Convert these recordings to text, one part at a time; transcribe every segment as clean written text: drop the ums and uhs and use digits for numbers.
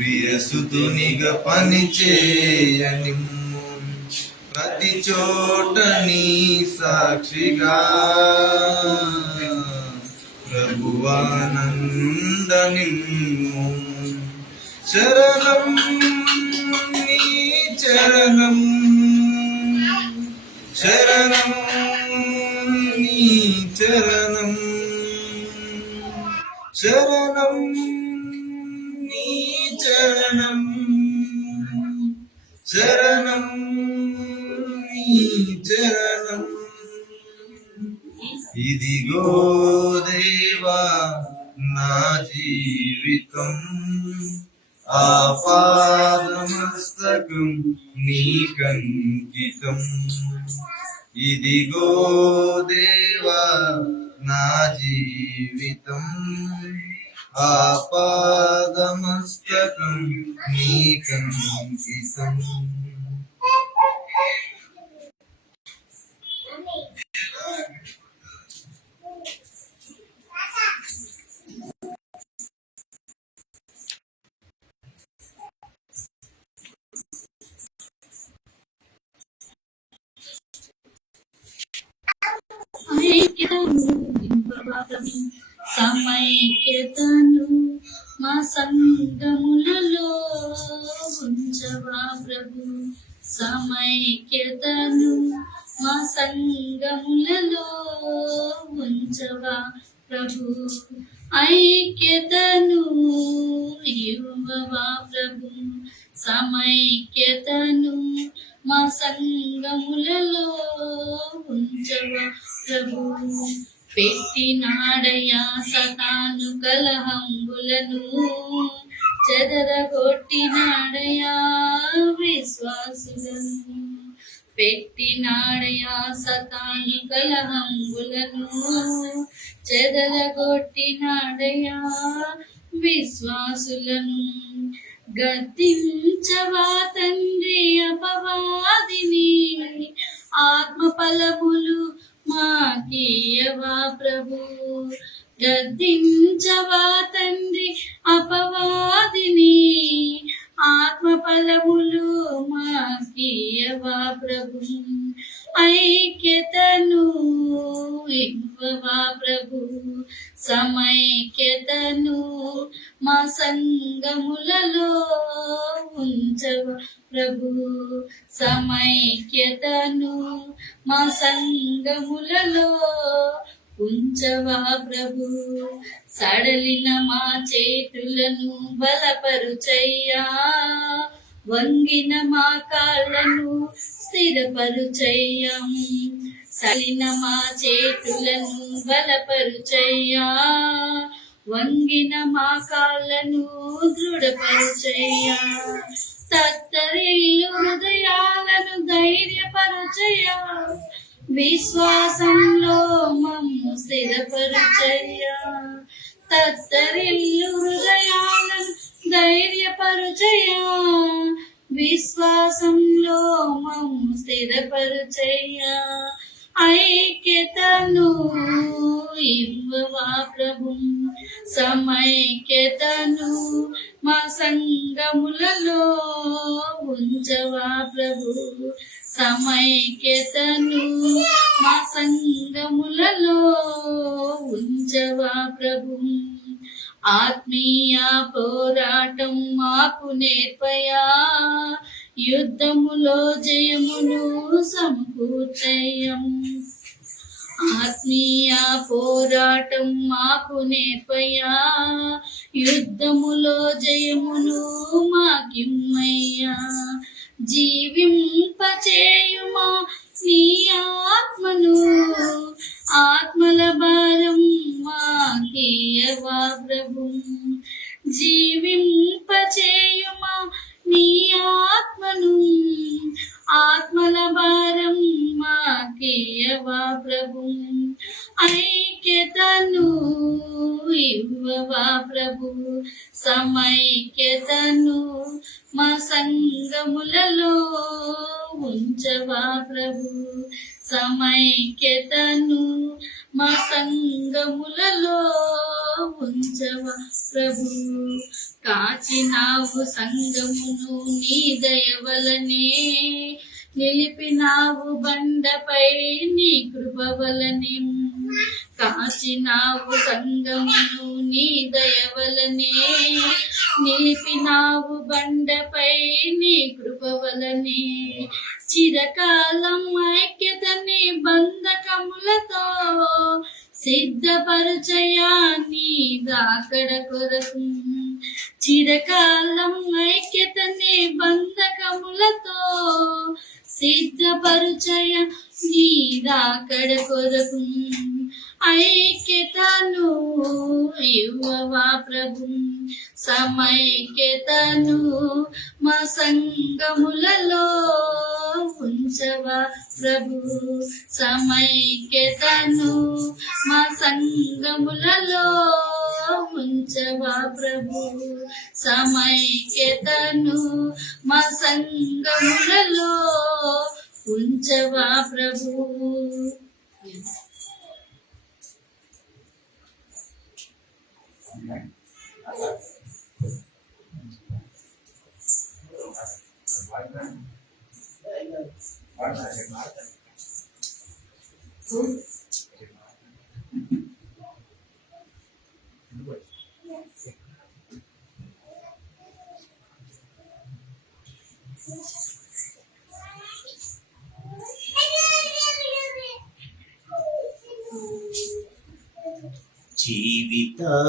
ప్రియసుతునిగా పనిచేయనిమ్ము, ప్రతి చోట నీ సాక్షిగా ప్రభువానందనిమ్ము. చరణం నీ చరణం, చరణం నీ చరణం, చరణం నీ చరణం, చరణం నీ చరణం. ఇదిగో దేవా నా జీవితం, ఆపాదమస్తకం నీకంకితం. ఇదిగో దేవా నా జీవితం, ఆపాదమస్తకం నీకంకితం. సమైక్యతను మా సంగములలో ఉంచవా ప్రభు, సమైక్యతను మా సంగములలో ఉంచవా ప్రభు, ఐక్యతను ఇవ్వవా ప్రభు, సమైక్యతను మా సంగములలో ఉంచవా ప్రభు. పెట్టినాడయా సతాను కలహంబులను, చెదరగొట్టినాడయా విశ్వాసులను. పెట్టినాడయా సతాను కలహంబులను, చెదరగొట్టినాడయా విశ్వాసులను. గద్దించవా తండ్రి అపవాదిని, ఆత్మ ఫలములు మాకీయవా ప్రభు. గద్దించవా తండ్రి అపవాదిని, ఆత్మ ఫలములు మాకీయవా ప్రభు. ఐక్యతను ఇవ్వవా ప్రభు, సమైక్యతను మా సంగములలో ఉంచవా ప్రభు, సమైక్యతను మా సంగములలో ఉంచవా ప్రభు. సడలిన మా చేతులను బలపరుచయ్యా, వంగిన మా కాళ్ళను స్థిరపరుచయ్యా. సలిన మా చేతులను బలపరుచయ్యా, వంగిన మా కాళ్ళను దృఢపరుచయ్యా. తత్తరిల్లు హృదయాలను ధైర్యపరుచయ్యా, విశ్వాసంలో మమ్ము స్థిరపరుచయ్యా. తత్తరిల్లు హృదయాలను ధైర్యపరుచయ్యా, విశ్వాసంలో మమ్ము స్థిరపరుచయ్యా. ఐక్యతను ఇవ్వవా ప్రభు, సమైక్యతను మా సంగములలో ఉంచవా ప్రభు, సమైక్యతను మా సంగములలో ఉంచవా ప్రభు. ఆత్మీయ పోరాటం మాకు నేర్పయా, యుద్ధములో జయమును సమకూర్చయం. ఆత్మీయ పోరాటం మాకు నేర్పయా, యుద్ధములో జయమును మాకిమ్మయ్యా. జీవింపచేయుమా నీ ఆత్మను, ఆత్మల భారం మాకియవా ప్రభు. జీవింపచేయుమా నీ ఆత్మను, ఆత్మల భారం మాకియవా ప్రభు. ఐక్యతను ఇవ్వవా ప్రభు, సమైక్యతను మా సంగములలో ఉంచవా ప్రభు, సమైక్యతను మా సంగములలో ఉంచవా ప్రభు. కాచినావు సంగమును నీ దయవలనే, నిలిపినావు బండపై నీ కృప వలనే. కాచినావు సంగమును నీ దయవలనే, నిలిపినావు బండపై నీ కృప వలనే. చిరకాలం ఐక్యతని బంధకములతో సిద్ధపరుచయా నీ రాకడ కొరకు. చిరకాలం ఐక్యతని బంధకములతో సిద్ధపరుచయ నీ రాకడ కొరకు. ఐక్యతను ఇవ్వవా ప్రభు, సమైక్యతను మా సంగములలో ఉంచవా ప్రభు. సమైక్యతను మా సంగములలో ఉంచవా ప్రభు. సమైక్యతను మా సంగములలో ఉంచవా ప్రభు.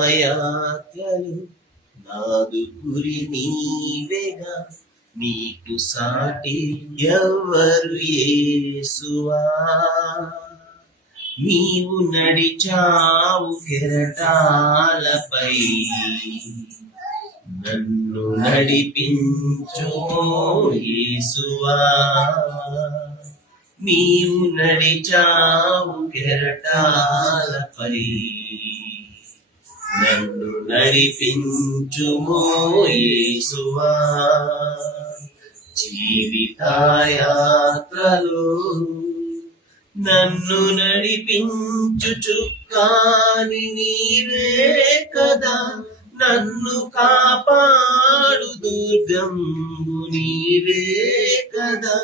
జీవితాయాత్రలు నాదు గురి నీవేగా, నీకు సాటి ఎవరు యేసువా. నీవు నడిచావు కెరటాలపై, నన్ను నడిపించు యేసువా. నీవు నడిచావు కెరటాలపై, నన్ను నడిపించుమో యేసువా. జీవితాయాత్రలో నన్ను నడిపించు చుక్కాని నీవే కదా, నన్ను కాపాడు దుర్గంబు నీవే కదా.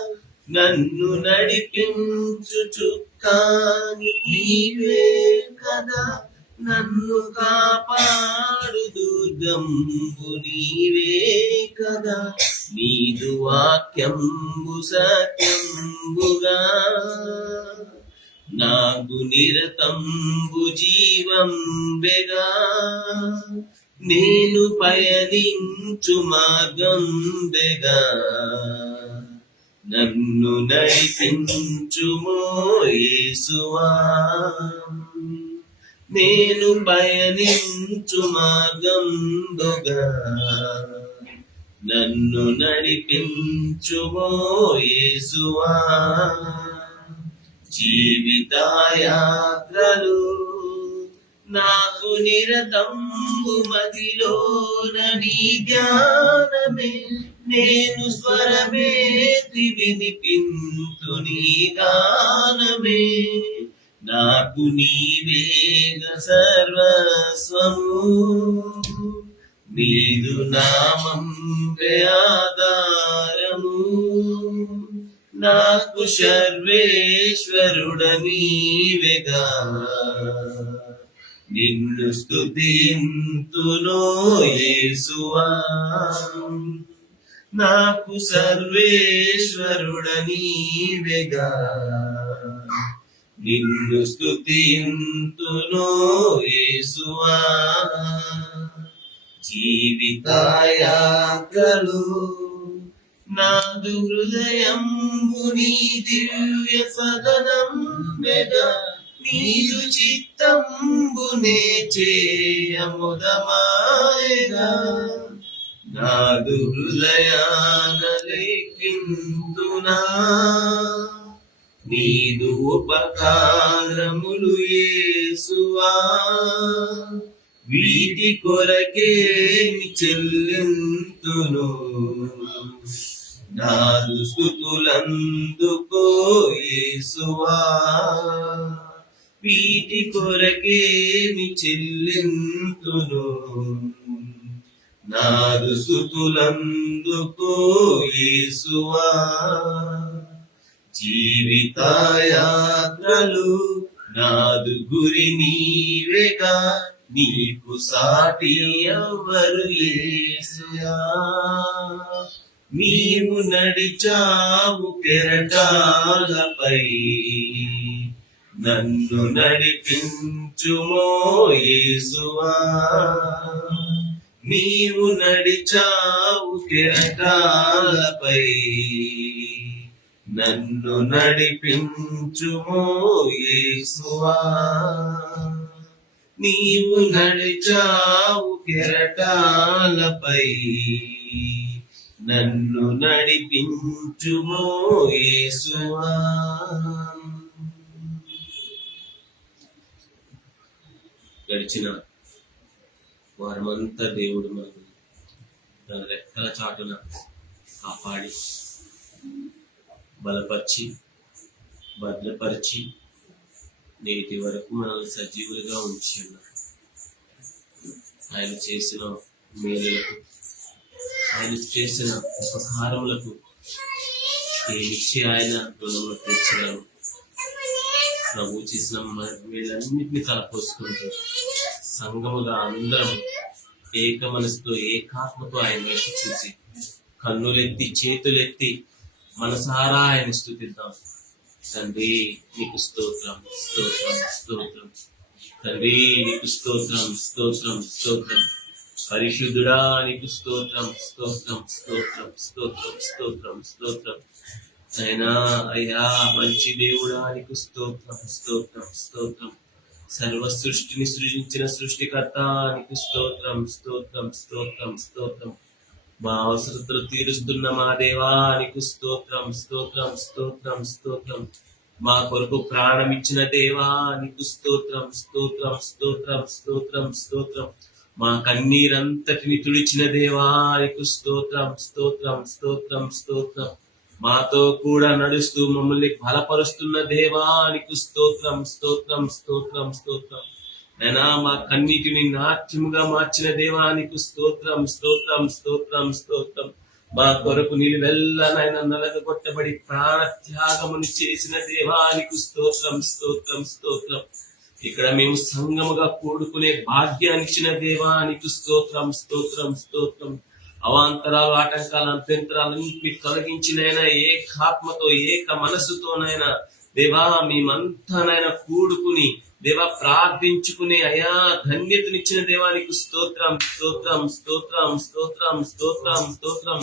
నన్ను నడిపించు చుక్కాని నీవే కదా, నన్ను కాపాడు దుర్గంబు నీవే కదా. నీదు వాక్యంబు సత్యంబుగా, నాకు నిరతంబు జీవంబెగా. నేను పయనించు మార్గంబెగా, నన్ను నడిపించుమో యేసువా. నేను పయనించు మార్గంబుగా, నన్ను నడిపించుమో యేసువా. జీవితాయాత్రలు నాకు నిరతంబు మదిలోన నీ ధ్యానమే. నేను స్వరమేతి వినిపింతు నీ గానమే. నాకు నీవేగ సర్వస్వము, నీదు నామం ఆధారము. నాకు సర్వేశ్వరుడ నీవేగా, నిన్ను స్తుతింతునో యేసువా. నాకు సర్వేశ్వరుడ నీవేగా, నిన్ను స్తుతింతునో యేసువా. జీవితాయాత్రలు నాదు హృదయంబు నీ దివ్య సదనంబెగా, నీదు చిత్తంబునే చేయముదమాయగా. నాదు హృదయాన లెక్కింతునా నీదు ఉపకారములు యేసువా. వీటి కొరకేమి చెల్లింతును, నాదు స్తుతులందుకో యేసువా. వీటి కొరకేమి చెల్లింతును, నాదు స్తుతులందుకో యేసువా. జీవితయాత్రలు నాదు గురి నీవేగా, నీకు సాటి ఎవరు యేసుయా. నీవు నడిచావు కెరటాలపై, నన్ను నడిపించుమో యేసువా. నీవు నడిచావు కెరటాలపై, నన్ను నడిపించుమో యేసువా. నీవు నడిచావు కెరటాలపై, నన్ను నడిపించుమో యేసువా. గడిచిన వారమంతా దేవుడు మనకు తన రెక్కల చాటున కాపాడి బలపరిచి భద్రపరిచి నేటి వరకు మనల్ని సజీవులుగా ఉంచి ఉన్నారు. ఆయన చేసిన మేలులకు, ఆయన చేసిన ఉపకారములకు ఏమిచ్చి ఆయన రుణంలో తెచ్చగలరు. ప్రభు చేసిన వీళ్ళన్నింటినీ తలపోసుకుంటూ సంఘముగా అందరం ఏక మనసుతో ఏకాత్మతో ఆయన వైపు చూసి కన్నులెత్తి చేతులెత్తి మనసారా ఆయన స్తుతిద్దాం. తండ్రి నీకు స్తోత్రం, స్తోత్రం, స్తోత్రం. తండ్రి నీకు స్తోత్రం, స్తోత్రం, స్తోత్రం. పరిశుద్ధుడా నీకు స్తోత్రం, స్తోత్రం, స్తోత్రం, స్తోత్రం, స్తోత్రం, స్తోత్రం. అయినా అయ్యా మంచి దేవుడా నీకు స్తోత్రం, స్తోత్రం, స్తోత్రం. సర్వ సృష్టిని సృజించిన సృష్టికర్త నీకు స్తోత్రం, స్తోత్రం, స్తోత్రం, స్తోత్రం. మా అవసరతలు తీరుస్తున్న మా దేవా నీకు స్తోత్రం, స్తోత్రం, స్తోత్రం, స్తోత్రం. మా కొరకు ప్రాణం ఇచ్చిన దేవా నీకు స్తోత్రం, స్తోత్రం, స్తోత్రం, స్తోత్రం, స్తోత్రం. మా కన్నీరంతటిని తుడిచిన దేవా నీకు స్తోత్రం, స్తోత్రం, స్తోత్రం, స్తోత్రం. మాతో కూడా నడుస్తూ మమ్మల్ని బలపరుస్తున్న దేవా నీకు స్తోత్రం, స్తోత్రం, స్తోత్రం, స్తోత్రం. నైనా మా కన్నీటిని నాట్యముగా మార్చిన దేవా నీకు స్తోత్రం, స్తోత్రం, స్తోత్రం, స్తోత్రం. మా కొరకు నిలువెల్లనైనా నలగగొట్టబడి ప్రాణ త్యాగముని చేసిన దేవా నీకు స్తోత్రం, స్తోత్రం, స్తోత్రం. ఇక్కడ మేము సంఘముగా కూడుకునే భాగ్యాన్ని ఇచ్చిన దేవా నీకు స్తోత్రం, స్తోత్రం, స్తోత్రం. అవాంతరాలు, ఆటంకాలు, అభ్యంతరాలన్నింటినీ తొలగించినైనా ఏకాత్మతో ఏక మనసుతోనైనా దేవా మేమంతానైనా కూడుకుని దేవా ప్రార్థించుకునే అయా ధన్యతనిచ్చిన దేవానికి స్తోత్రం, స్తోత్రం, స్తోత్రం, స్తోత్రం, స్తోత్రం, స్తోత్రం.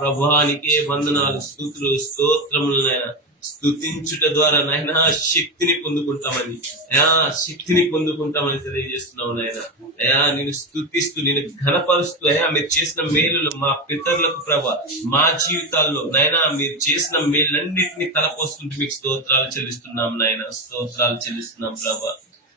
ప్రభానికే వందనాలు, స్తుతులు, స్తోత్రములనైనా. స్తుతించుట ద్వారా నాయన శక్తిని పొందుకుంటామని, అయా శక్తిని పొందుకుంటామని తెలియజేస్తున్నావు నాయన. అయా నేను స్తుతిస్తూ నేను ఘనపరుస్తూ అయా మీరు చేసిన మేలులు మా పితరులకు ప్రభా మా జీవితాల్లో నాయన మీరు చేసిన మేలన్నింటినీ తలపోసుకుంటూ మీకు స్తోత్రాలు చెల్లిస్తున్నాం నాయన, స్తోత్రాలు చెల్లిస్తున్నాం ప్రభా.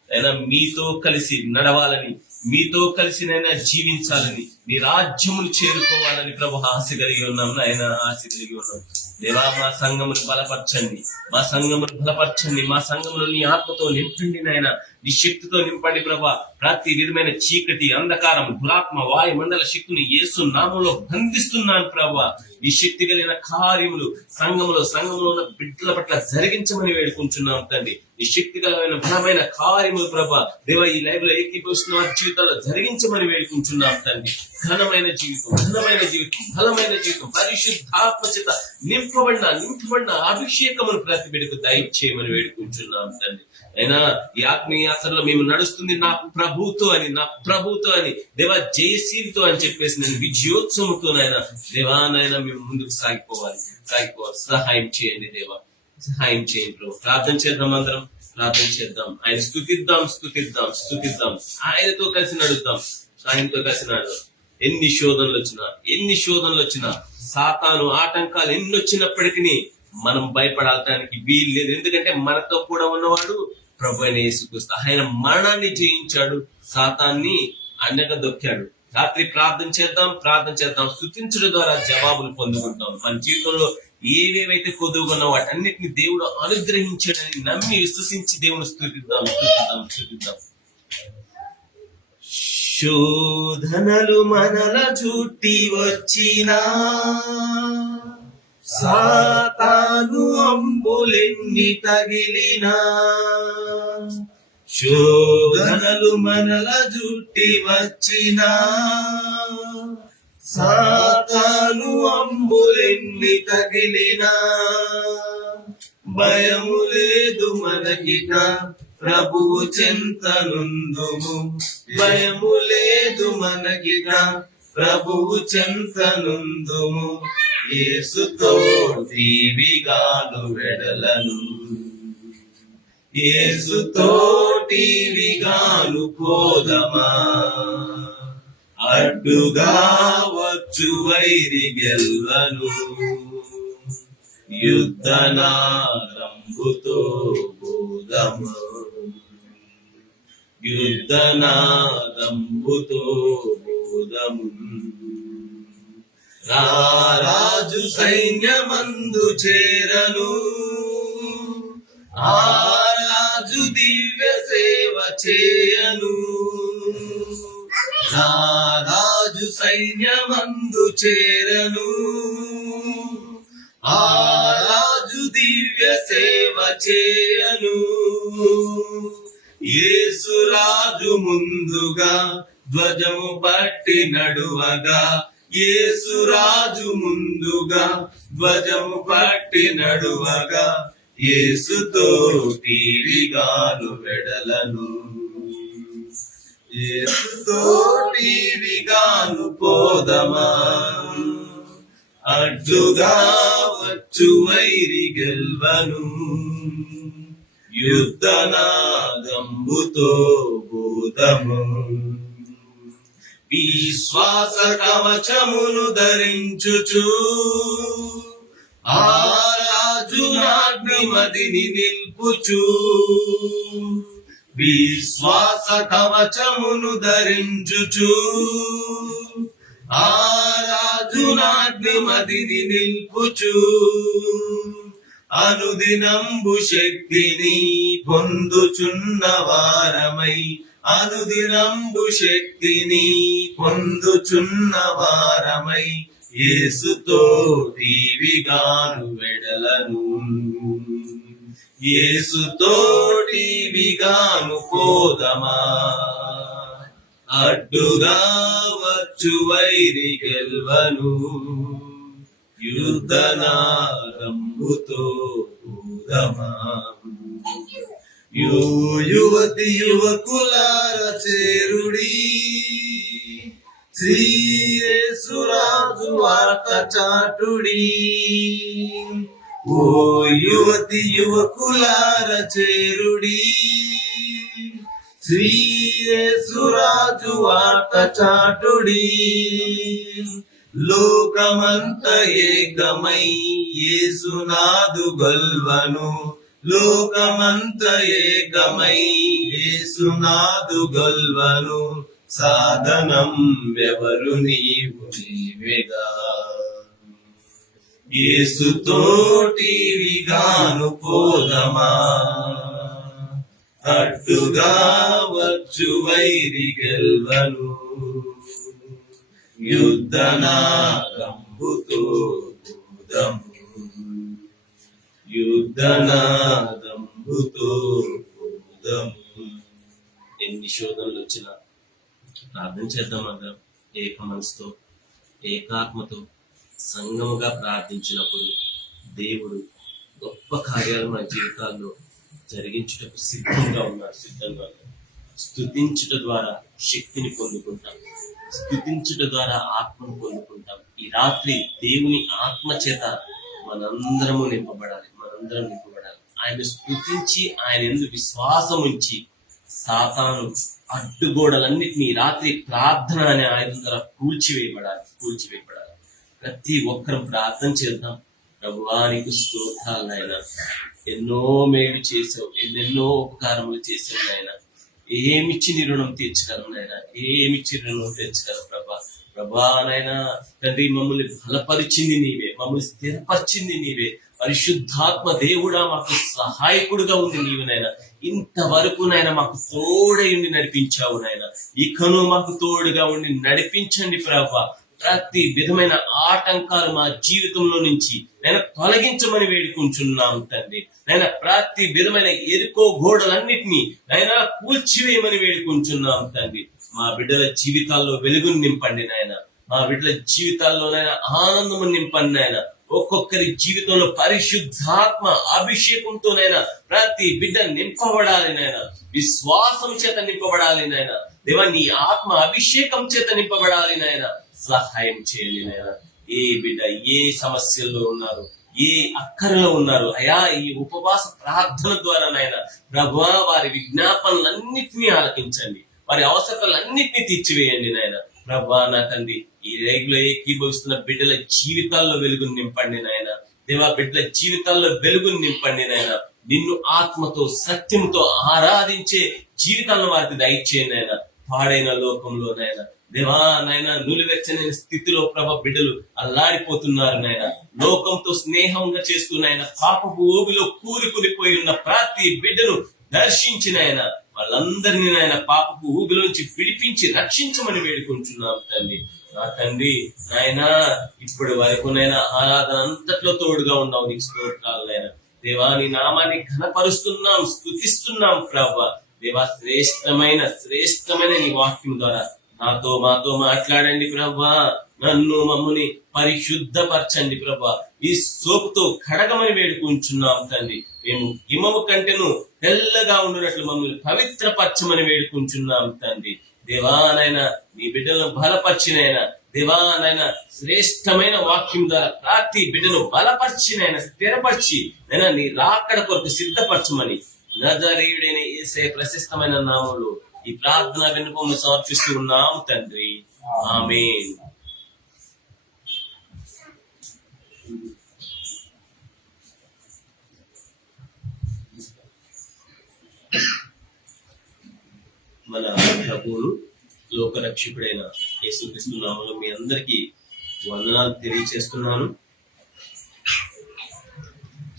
అయినా మీతో కలిసి నడవాలని, మీతో కలిసి నైనా జీవించాలని, నీ రాజ్యమును చేరుకోవాలని ప్రభు ఆశ కలిగి ఉన్నాం నాయన, ఆశ కలిగి ఉన్నాం దేవా. మా సంఘమును బలపరచండి, మా సంఘమును బలపరచండి, మా సంఘమును నీ ఆత్మతో నింపండి నాయన, నీ శక్తితో నింపండి ప్రభా. ప్రతి విధమైన చీకటి, అంధకారం, దురాత్మ, వాయుమండల శక్తిని యేసు నామములో బంధిస్తున్నాను ప్రభా. ఈ శక్తి కలిగిన కార్యములు సంఘములో ఉన్న బిడ్డల పట్ల జరిగించమని వేడుకుంటున్నాం తండ్రి. ఈ శక్తి కలిగిన బలమైన కార్యములు ప్రభా దేవా ఈ లైవ్ లో ఏకీభవిస్తున్న వారి జీవితాల్లో జరిగించమని వేడుకుంటున్నాం తండ్రి. ఘనమైన జీవితం, ఘనమైన జీవితం, బలమైన జీవితం, పరిశుద్ధాత్మ చేత నింపబడిన అభిషేకమును ప్రతి బిడ్డకు దయచేయమని వేడుకుంటున్నాం తండ్రి. అయినా ఈ ఆత్మీయ యాత్రలో మేము నడుస్తుంది నా ప్రభుతో అని దేవా, జయశీలితో అని చెప్పేసి నేను విజయోత్సవంతో నాయన దేవానైనా మేము ముందుకు సాగిపోవాలి. సహాయం చేయండి దేవా, సహాయం చేయండి ప్రభు. ప్రార్థన చేద్దాం, అందరం ప్రార్థన చేద్దాం. ఆయన స్తుతిద్దాం. ఆయనతో కలిసి నడుద్దాం. ఎన్ని శోధనలు వచ్చినా సాతాను ఆటంకాలు ఎన్ని వచ్చినప్పటికీ మనం భయపడాలటానికి వీలు లేదు. ఎందుకంటే మనతో కూడా ఉన్నవాడు ప్రభు అయిన యేసుక్రీస్తు. ఆయన మరణాన్ని జయించాడు, సాతాన్ని అన్నగా దొక్కాడు. రాత్రి ప్రార్థన చేద్దాం. స్తుతించడం ద్వారా జవాబులు పొందుకుంటాం. మన జీవితంలో ఏవేవైతే కొదువుకున్న వాటన్నిటిని దేవుడు అనుగ్రహించాడని నమ్మి విశ్వసించి దేవుని స్తుతిద్దాం. శోధనలు మనల చుట్టి వచ్చినా, సాతాను అంబులెన్ని తగిలినా, శోధనలు మనల చుట్టి వచ్చినా, సాతాను అంబులెన్ని తగిలినా, భయము లేదు మనకిక ప్రభువు చెంతనుందుము, భయము లేదు మనకిక ప్రభువు చెంతనుందుము, యేసుతో టీవిగాను వెడలను, యేసుతో టీవిగాను పోదమా, అడ్డుగా వచ్చు వైరి గెల్వను, యుద్ధనాదంబుతో బోధము, యుద్ధనాదంబుతో బోధము, రారాజు సైన్యమందు చేరను, ఆ రాజు దివ్య సేవ చేయను, రాజు సైన్యమందు చేరను, ఆ రాజు దివ్య సేవ చేయను, యేసురాజు ముందుగా ధ్వజము పట్టి నడువగా, యేసురాజు ముందుగా ధ్వజము పట్టి నడువగా, యేసుతో టీవిగాను వెడలను, యేసుతో టీవిగాను పోదమా, అడ్డుగా వచ్చు వైరి గెల్వను, యుద్ధనాదంబుతో బోధము, విశ్వాస కవచమును ధరించుచు, ఆ రాజు నాగ్నిమదిని నిల్పుచు, విశ్వాస కవచమును ధరించుచు, ఆ రాజు నాగ్నిమదిని నిల్పుచు, అనుదినంబు శక్తిని పొందుచున్న వారమై, అనుదినంబు శక్తిని పొందుచున్న వారమై, యేసుతో టీవిగాను వెడలను, యేసుతో టీవిగాను పోదమా, అడ్డుగా వచ్చు వైరి గెల్వను, యుద్ధనాదంబుతో బోధమా, యువతి యువకులార చేరుడి, శ్రీ యేసురాజు వార్త చాటుడి, ఓ యువతి యువకులార చేరుడి, శ్రీ యేసురాజు వార్త చాటుడి, లోకమంత ఏకమై యేసునాదు గొల్వను, లోకమంత ఏకమై యేసునాదు గొల్వను, సాధనం ఎవరు నీవేగా, యేసుతో టీవిగాను పోదమా, అడ్డుగా వచ్చు వైరి గెల్వను, యుద్ధనాదంబుతో బోధము, యుద్ధనాదంబుతో బోధము. ఎన్ని శోధనలు వచ్చినా ప్రార్థన చేద్దాం అందరం ఏక మనసుతో, ఏకాత్మతో సంగముగా ప్రార్థించినప్పుడు దేవుడు గొప్ప కార్యాలు మన జీవితాల్లో జరిగించుటకు సిద్ధంగా ఉన్నారు. స్తుతించుట ద్వారా శక్తిని పొందుకుంటాం, స్తుతించుట ద్వారా ఆత్మను పొందుకుంటాం. ఈ రాత్రి దేవుని ఆత్మ చేత మనందరము నింపబడాలి. ఆయన స్తుతించి ఆయన యందు విశ్వాసం ఉంచి సాతాను అడ్డుగోడలన్నిటినీ రాత్రి ప్రార్థన అనే ఆయుధం ద్వారా కూల్చివేయబడాలి. ప్రతి ఒక్కరం ప్రార్థన చేద్దాం. ప్రభువా నీకు స్తోత్రాలు నాయన, ఎన్నో మేలు చేసావు, ఎన్నెన్నో ఉపకారములు చేసావు నాయన. ఏమిచ్చి నీ రుణం తీర్చగలం నాయన, ఏమిచ్చి రుణం తీర్చగలం ప్రభా. ప్రభా నాయనా తండ్రి, మమ్మల్ని బలపరిచింది నీవే, మమ్మల్ని స్థిరపరిచింది నీవే. పరిశుద్ధాత్మ దేవుడా మాకు సహాయకుడుగా ఉంది నీవు నాయన. ఇంతవరకు నాయన మాకు తోడై ఉండి నడిపించావు నాయన. ఇకను మాకు తోడుగా ఉండి నడిపించండి ప్రభా. ప్రతి విధమైన ఆటంకాలు మా జీవితంలో నుంచి నేను తొలగించమని వేడుకుంటున్నాం తండ్రి. నేను ప్రతి విధమైన ఎరుకో గోడలన్నిటినీ నైనా కూల్చివేయమని వేడుకుంటున్నాం తండ్రి. మా బిడ్డల జీవితాల్లో వెలుగును నింపండి నాయన. మా బిడ్డల జీవితాల్లోనైనా ఆనందము నింపండి నాయన. ఒక్కొక్కరి జీవితంలో పరిశుద్ధాత్మ అభిషేకంతోనైనా ప్రతి బిడ్డ నింపబడాలి నాయన. విశ్వాసం చేత నింపబడాలి నాయన. దేవా, నీ ఆత్మ అభిషేకం చేత నింపబడాలి నాయన. సహాయం చేయండి నాయన. ఏ బిడ్డ ఏ సమస్యల్లో ఉన్నారు, ఏ అక్కరలో ఉన్నారు అయా, ఈ ఉపవాస ప్రార్థన ద్వారా నాయన ప్రభువా వారి విజ్ఞాపనలన్నిటినీ ఆలకించండి, వారి అవసరాలన్నిటినీ తీర్చివేయండి నాయన. ప్రభువా నా తండ్రి, ఈ రేగులో ఏకీభవిస్తున్న బిడ్డల జీవితాల్లో వెలుగును నింపండి నాయన. దేవా, బిడ్డల జీవితాల్లో వెలుగును నింపండి నాయన. నిన్ను ఆత్మతో సత్యంతో ఆరాధించే జీవితాలను వారికి దయచేయండి నాయన. పాడైన లోకంలో నాయన దేవా నాయన నులివెచ్చని స్థితిలో బిడ్డలు అల్లాడిపోతున్నారు నాయన. లోకంతో స్నేహంగా చేస్తూ నాయన పాపపు ఊబిలో కూలిపోయి ఉన్న ప్రతి బిడ్డను దర్శించిన ఆయన వాళ్ళందరినీ నాయన పాపపు ఊబిలోంచి విడిపించి రక్షించమని వేడుకుంటున్నాం తండ్రి. నా తండ్రి నాయన ఇప్పటి వరకు నైనా ఆరాధన అంతట్లో తోడుగా ఉన్నావు, నీకు స్తోత్రాలు నాయన. దేవా, నీ నామాన్ని ఘనపరుస్తున్నాం, స్తుతిస్తున్నాం ప్రభా. దేవా, శ్రేష్టమైన నీ వాక్యం ద్వారా మాతో మాట్లాడండి ప్రభా. నన్ను మమ్మల్ని పరిశుద్ధపరచండి ప్రభా. ఈ సోపుతో కడగమని వేడుకుంటున్నాం తండ్రి. మేము హిమము కంటేను తెల్లగా ఉండినట్లు మమ్మల్ని పవిత్రపరచమని వేడుకుంటున్నాం తండ్రి. దేవానైనా నీ బిడ్డలను బలపరిచినైనా, దేవానైనా శ్రేష్టమైన వాక్యం ద్వారా ప్రతి బిడ్డను బలపరిచినైనా స్థిరపరిచి నైనా నీ రాకడ కొరకు సిద్ధపరచమని నజరేయుడైన యేసయ్య ప్రశస్తమైన నామములో ఈ ప్రార్థన విన్నపమును సమర్పిస్తూ ఉన్నాము తండ్రి. ఆమేన్. మన ప్రభువును లోకరక్షకుడైన యేసుక్రీస్తు నామములో మీ అందరికీ వందనాలు తెలియజేస్తున్నాను.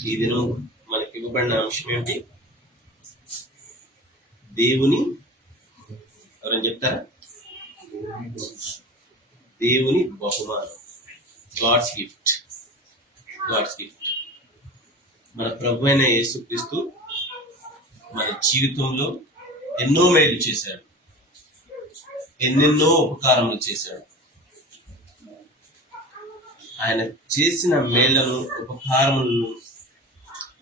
ఈ దినం మనకి ఇవ్వబడిన అంశం ఏమిటి? దేవుని ఎవరైనా చెప్తారా? దేవుని బహుమానం, గాడ్స్ గిఫ్ట్. God's gift. మన ప్రభు అయిన యేసుక్రీస్తు మన జీవితంలో ఎన్నో మేలు చేశాడు, ఎన్నెన్నో ఉపకారములు చేశాడు. ఆయన చేసిన మేళ్లను, ఉపకారములను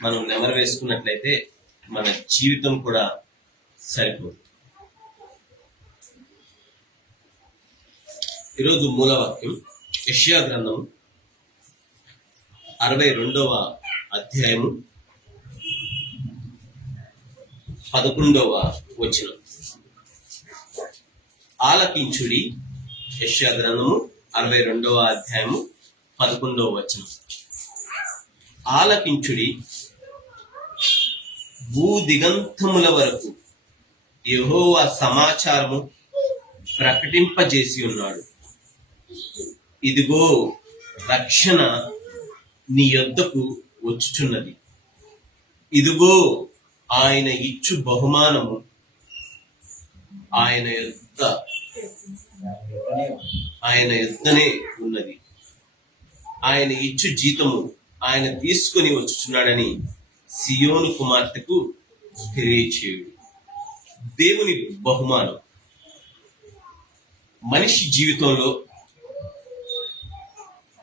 మనం నెమరు వేసుకున్నట్లయితే మన జీవితం కూడా సరిపోదు. ఈరోజు మూలవాక్యం యెషయా గ్రంథం 62వ అధ్యాయము 11వ వచనం. ఆలకించుడి. యెషయా గ్రంథము 62వ అధ్యాయము 11వ వచనం. ఆలకించుడి, భూ దిగంతముల వరకు యెహోవా సమాచారము ప్రకటింపజేసి ఉన్నాడు. ఇదిగో రక్షణ నీ యొద్దకు వచ్చుచున్నది. ఇదిగో ఆయన ఇచ్చు బహుమానము ఆయన యొద్దనే ఉన్నది. ఆయన ఇచ్చు జీతము ఆయన తీసుకొని వచ్చుచున్నాడని సియోను కుమార్తెకు తెలియచేయుడు. దేవుని బహుమానం మనిషి జీవితంలో,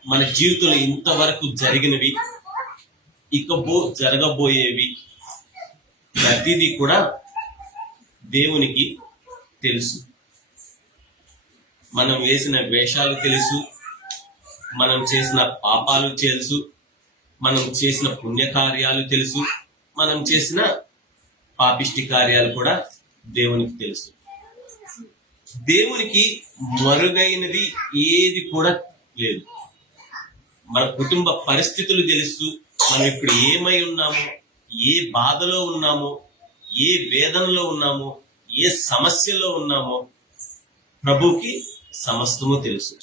మన జీవితంలో ఇంతవరకు జరిగినవి, జరగబోయేవి ప్రతిదీ కూడా దేవునికి తెలుసు. మనం వేసిన వేషాలు తెలుసు, మనం చేసిన పాపాలు తెలుసు, మనం చేసిన పుణ్యకార్యాలు తెలుసు, మనం చేసిన పాపిష్టి కార్యాలు కూడా దేవునికి తెలుసు. దేవునికి మరుగైనది ఏది కూడా లేదు. మన కుటుంబ పరిస్థితులు తెలుసు, మనం ఇప్పుడు ఏమై ఉన్నామో, ఏ బాధలో ఉన్నామో, ఏ వేదనలో ఉన్నామో, ఏ సమస్యలో ఉన్నామో ప్రభువుకి సమస్తము తెలుసు.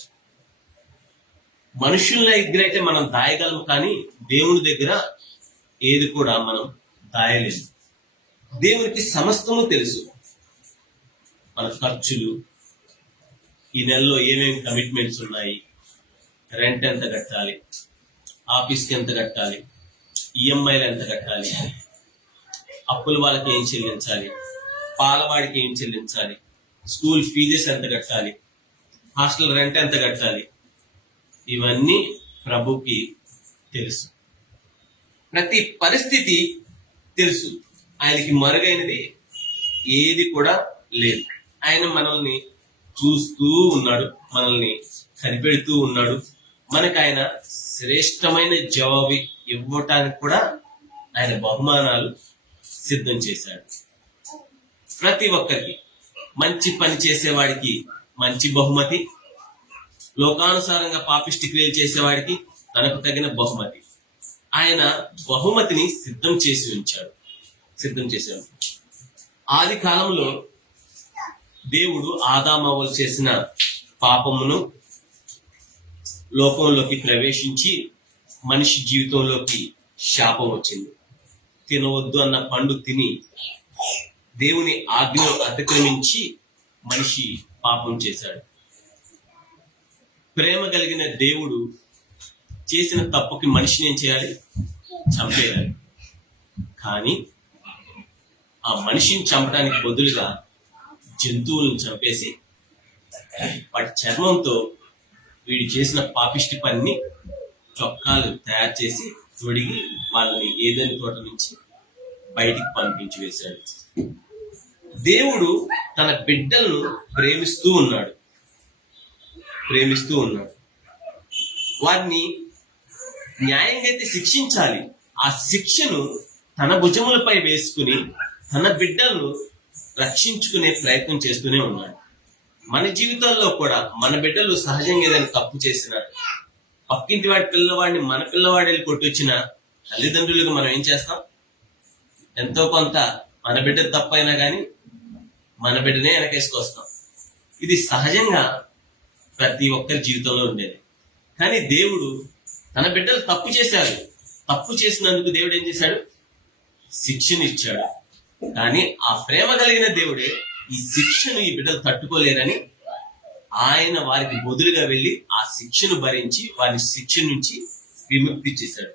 మనుషుల దగ్గర అయితే మనం దాయగలం, కానీ దేవుని దగ్గర ఏది కూడా మనం దాయలేము. దేవునికి సమస్తము తెలుసు. మన ఖర్చులు, ఈ నెలలో ఏమేమి కమిట్మెంట్స్ ఉన్నాయి, రెంట్ ఎంత కట్టాలి, ఆఫీస్కి ఎంత కట్టాలి, ఈఎంఐలు ఎంత కట్టాలి, అప్పుల వాళ్ళకి ఏం చెల్లించాలి, పాలవాడికి ఏం చెల్లించాలి, స్కూల్ ఫీజెస్ ఎంత కట్టాలి, హాస్టల్ రెంట్ ఎంత కట్టాలి, ఇవన్నీ ప్రభుకి తెలుసు. ప్రతి పరిస్థితి తెలుసు. ఆయనకి మరుగైనది ఏది కూడా లేదు. ఆయన మనల్ని చూస్తూ ఉన్నాడు, మనల్ని కనిపెడుతూ ఉన్నాడు. మనకు ఆయన శ్రేష్టమైన జవాబు ఇవ్వటానికి కూడా ఆయన బహుమానాలు సిద్ధం చేశాడు. ప్రతి ఒక్కరికి, మంచి పని చేసేవాడికి మంచి బహుమతి, లోకానుసారంగా పాపిష్టి క్రియలు చేసేవాడికి తనకు తగిన బహుమతి. ఆయన బహుమతిని సిద్ధం చేశాడు. ఆది కాలంలో దేవుడు ఆదామవ్వలు చేసిన పాపమును లోకంలోకి ప్రవేశించి మనిషి జీవితంలోకి శాపం వచ్చింది. తినవద్దు అన్న పండు తిని దేవుని ఆజ్ఞను అతిక్రమించి మనిషి పాపం చేశాడు. ప్రేమ కలిగిన దేవుడు చేసిన తప్పుకి మనిషిని ఏం చేయాలి? చంపేయాలి. కానీ ఆ మనిషిని చంపడానికి బదులుగా జంతువులను చంపేసి వాటి చర్మంతో వీడు చేసిన పాపిష్టి పనిని చొక్కాలు తయారు చేసి తొడిగి వాళ్ళని ఏదైనా తోట నుంచి బయటికి పంపించి వేశాడు. దేవుడు తన బిడ్డలను ప్రేమిస్తూ ఉన్నాడు. వారిని న్యాయంగా అయితే శిక్షించాలి. ఆ శిక్షను తన భుజములపై వేసుకుని తన బిడ్డలను రక్షించుకునే ప్రయత్నం చేస్తూనే ఉన్నాడు. మన జీవితాల్లో కూడా మన బిడ్డలు సహజంగా ఏదైనా తప్పు చేసినా, పక్కింటి వాడి పిల్లవాడిని మన పిల్లవాడి వెళ్ళి కొట్టొచ్చిన తల్లిదండ్రులకు మనం ఏం చేస్తాం? ఎంతో కొంత మన బిడ్డ తప్పైనా కానీ మన బిడ్డనే వెనకేసుకొస్తాం. ఇది సహజంగా ప్రతి ఒక్కరి జీవితంలో ఉండేది. కానీ దేవుడు తన బిడ్డలు తప్పు చేశారు. తప్పు చేసినందుకు దేవుడు ఏం చేశాడు? శిక్షను ఇచ్చాడు. కానీ ఆ ప్రేమ కలిగిన దేవుడే ఈ శిక్షను ఈ బిడ్డలు తట్టుకోలేరని ఆయన వారికి బదులుగా వెళ్ళి ఆ శిక్షను భరించి వారి శిక్ష నుంచి విముక్తి చేశాడు.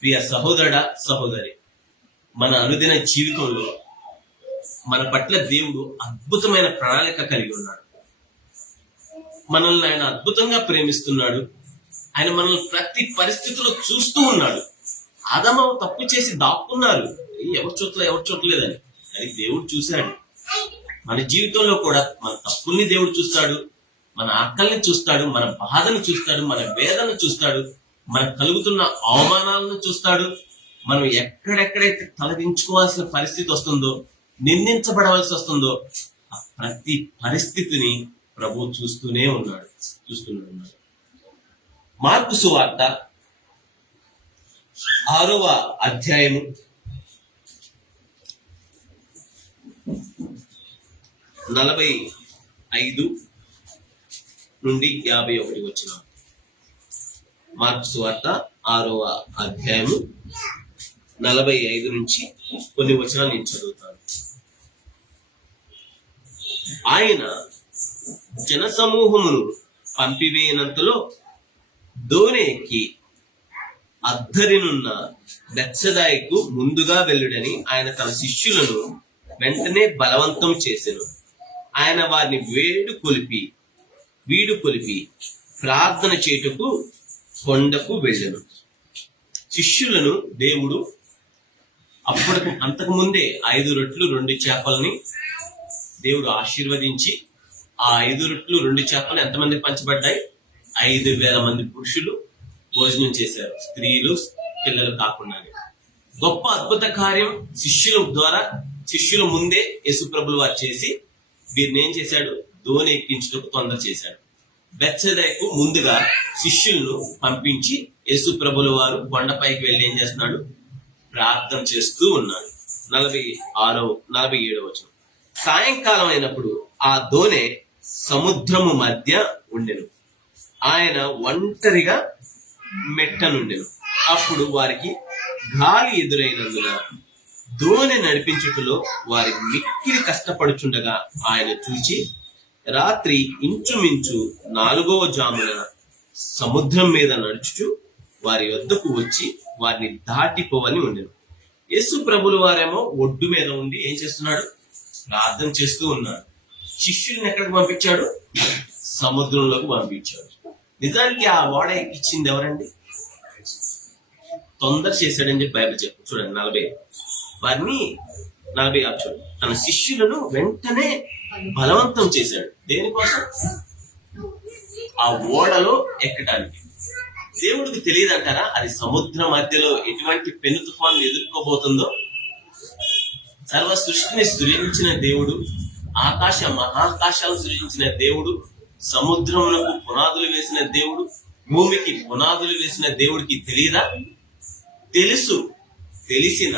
ప్రియ సహోదరుడా, సహోదరి, మన అనుదిన జీవితంలో మన పట్ల దేవుడు అద్భుతమైన ప్రణాళిక కలిగి ఉన్నాడు. మనల్ని ఆయన అద్భుతంగా ప్రేమిస్తున్నాడు. ఆయన మనల్ని ప్రతి పరిస్థితిలో చూస్తూ ఉన్నాడు. ఆదాము తప్పు చేసి దాక్కున్నారు, ఎవరు చూడలేదని. కానీ దేవుడు చూశాడు. మన జీవితంలో కూడా మన తప్పుల్ని దేవుడు చూస్తాడు, మన ఆకలిని చూస్తాడు, మన బాధను చూస్తాడు, మన వేదనను చూస్తాడు, మనకు కలుగుతున్న అవమానాలను చూస్తాడు. మనం ఎక్కడెక్కడైతే తలదించుకోవాల్సిన పరిస్థితి వస్తుందో, నిందించబడవలసి వస్తుందో, ఆ ప్రతి పరిస్థితిని ప్రభు చూస్తూనే ఉన్నాడు. మార్కు సువార్త 6వ అధ్యాయము 45 నుండి 51 వచ్చిన. మార్కు సువార్త 6వ అధ్యాయము 45 నుంచి కొన్ని వచనాలు నేను చదువుతాను. ఆయన జనసమూహమును పంపివేయనంతలో దోణి ఎక్కి అద్దరినున్న బెత్సదాయికు ముందుగా వెళ్ళుడని ఆయన తన శిష్యులను వెంటనే బలవంతం చేసెను. ఆయన వారిని వీడు కొలిపి ప్రార్థన చేయుటకు కొండకు వెళ్ళెను. శిష్యులను దేవుడు అంతకుముందే 5 రొట్టెలు 2 చేపలని దేవుడు ఆశీర్వదించి, ఆ 5 రొట్టెలు 2 చేపలు ఎంతమంది పంచబడ్డాయి? 5,000 మంది పురుషులు భోజనం చేశారు, స్త్రీలు పిల్లలు కాకుండా. గొప్ప అద్భుత కార్యం శిష్యుల ముందే యేసుప్రభులు వారు చేసి వీరిని ఏం చేశాడు? దోణి ఎక్కించుటకు తొందర చేశాడు. బెత్సెదాకు ముందుగా శిష్యులను పంపించి యేసుప్రభుల వారు కొండపైకి వెళ్ళి ఏం చేస్తున్నాడు? ప్రార్థన చేస్తూ ఉన్నాడు. 47వ వచనం. సాయంకాలం అయినప్పుడు ఆ దోణె సముద్రము మధ్య ఉండెను. ఆయన ఒంటరిగా మెట్టనుండెను. అప్పుడు వారికి గాలి ఎదురైనందున దోణి నడిపించుటలో వారి మిక్కిలి కష్టపడుచుండగా ఆయన చూచి రాత్రి ఇంచుమించు 4వ జామున సముద్రం మీద నడుచుచు వారి వద్దకు వచ్చి వారిని దాటిపోవని ఉండెను. యేసు ప్రభులు వారేమో ఒడ్డు మీద ఉండి ఏం చేస్తున్నాడు? ప్రార్థన చేస్తూ ఉన్నాడు. శిష్యుల్ని ఎక్కడికి పంపించాడు? సముద్రంలోకి పంపించాడు. నిజానికి ఆ ఓడ ఎక్కించింది ఎవరండి? తొందర చేశాడని చెప్పి బైబిల్ చెప్పు. చూడండి 40 వారిని 40 చూడండి. తన శిష్యులను వెంటనే బలవంతం చేశాడు. దేనికోసం? ఆ ఓడలో ఎక్కడానికి. దేవుడికి తెలియదంటారా అది సముద్ర మధ్యలో ఎటువంటి పెను తుఫాను ఎదుర్కోబోతుందో? సర్వ సృష్టిని సృజించిన దేవుడు, ఆకాశ మహాకాశాలను సృజించిన దేవుడు, సముద్రములకు పునాదులు వేసిన దేవుడు, భూమికి పునాదులు వేసిన దేవుడికి తెలియదా? తెలుసు. తెలిసిన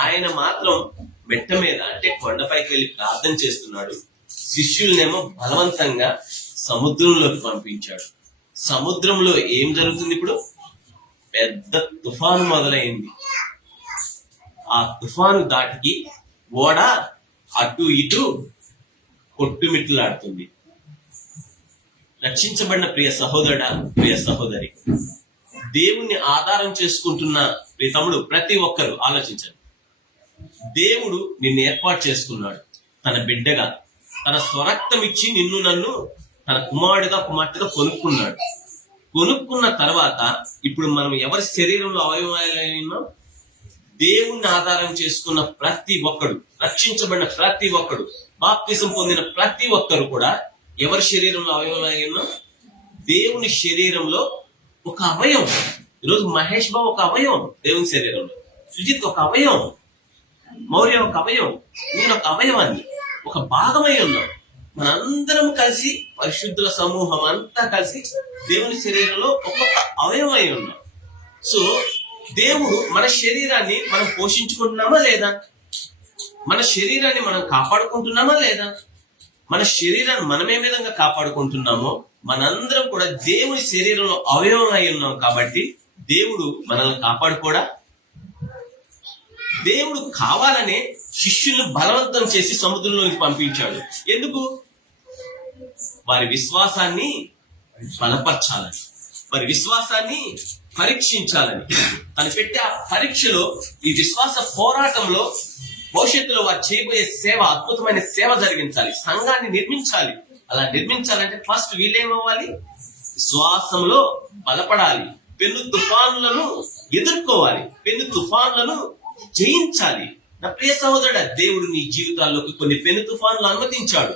ఆయన మాత్రం మెట్ట మీద అంటే కొండపైకి వెళ్ళి ప్రార్థన చేస్తున్నాడు. శిష్యులనేమో బలవంతంగా సముద్రంలోకి పంపించాడు. సముద్రంలో ఏం జరుగుతుంది ఇప్పుడు? పెద్ద తుఫాను మొదలైంది. ఆ తుఫాను దాటికి ఓడ అటు ఇటు కొట్టుమిట్లాడుతుంది. రక్షించబడిన ప్రియ సహోదరుడా, ప్రియ సహోదరి, దేవుణ్ణి ఆధారం చేసుకుంటున్న ప్రియ తమ్ముడు, ప్రతి ఒక్కరు ఆలోచించండి. దేవుడు నిన్ను ఏర్పాటు చేసుకున్నాడు తన బిడ్డగా. తన స్వరక్తం ఇచ్చి నిన్ను నన్ను తన కుమారుడిగా కుమార్తెగా కొనుక్కున్నాడు. కొనుక్కున్న తర్వాత ఇప్పుడు మనం ఎవరి శరీరంలో అవయవాలైనా దేవుణ్ణి ఆధారం చేసుకున్న ప్రతి ఒక్కడు, రక్షించబడిన ప్రతి ఒక్కడు, బాప్తిసం పొందిన ప్రతి ఒక్కరు కూడా ఎవరి శరీరంలో అవయవమైనా దేవుని శరీరంలో ఒక అవయవం. ఈరోజు మహేష్ బాబు ఒక అవయవం దేవుని శరీరంలో, సుజిత్ ఒక అవయవం, మౌర్య ఒక అవయవం, నేను ఒక అవయవాన్ని, ఒక భాగమై ఉన్నాం. మనందరం కలిసి పరిశుద్ధుల సమూహం అంతా కలిసి దేవుని శరీరంలో ఒక్కొక్క అవయవమై ఉన్నాం. సో దేవుడు మన శరీరాన్ని మనం పోషించుకుంటున్నామా లేదా? మన శరీరాన్ని మనం కాపాడుకుంటున్నామా లేదా? మన శరీరాన్ని మనం ఏ విధంగా కాపాడుకుంటున్నామో మనందరం కూడా దేవుని శరీరంలో అవయవం అయి ఉన్నాం. కాబట్టి దేవుడు మనల్ని కాపాడుకోడా? దేవుడు కావాలనే శిష్యులను బలవంతం చేసి సముద్రంలోకి పంపించాడు. ఎందుకు? వారి విశ్వాసాన్ని బలపరచాలని, వారి విశ్వాసాన్ని పరీక్షించాలని. తను పెట్టే ఆ పరీక్షలో, ఈ విశ్వాస పోరాటంలో భవిష్యత్తులో వారు చేయబోయే సేవ, అద్భుతమైన సేవ జరిగించాలి, సంఘాన్ని నిర్మించాలి. అలా నిర్మించాలంటే ఫస్ట్ వీళ్ళేమవ్వాలి? విశ్వాసంలో బలపడాలి, పెను తుఫానులను ఎదుర్కోవాలి, పెను తుఫానులను జయించాలి. నా ప్రియ సహోదరుడా, దేవుడు నీ జీవితాల్లోకి కొన్ని పెను తుఫానులు అనుమతించాడు,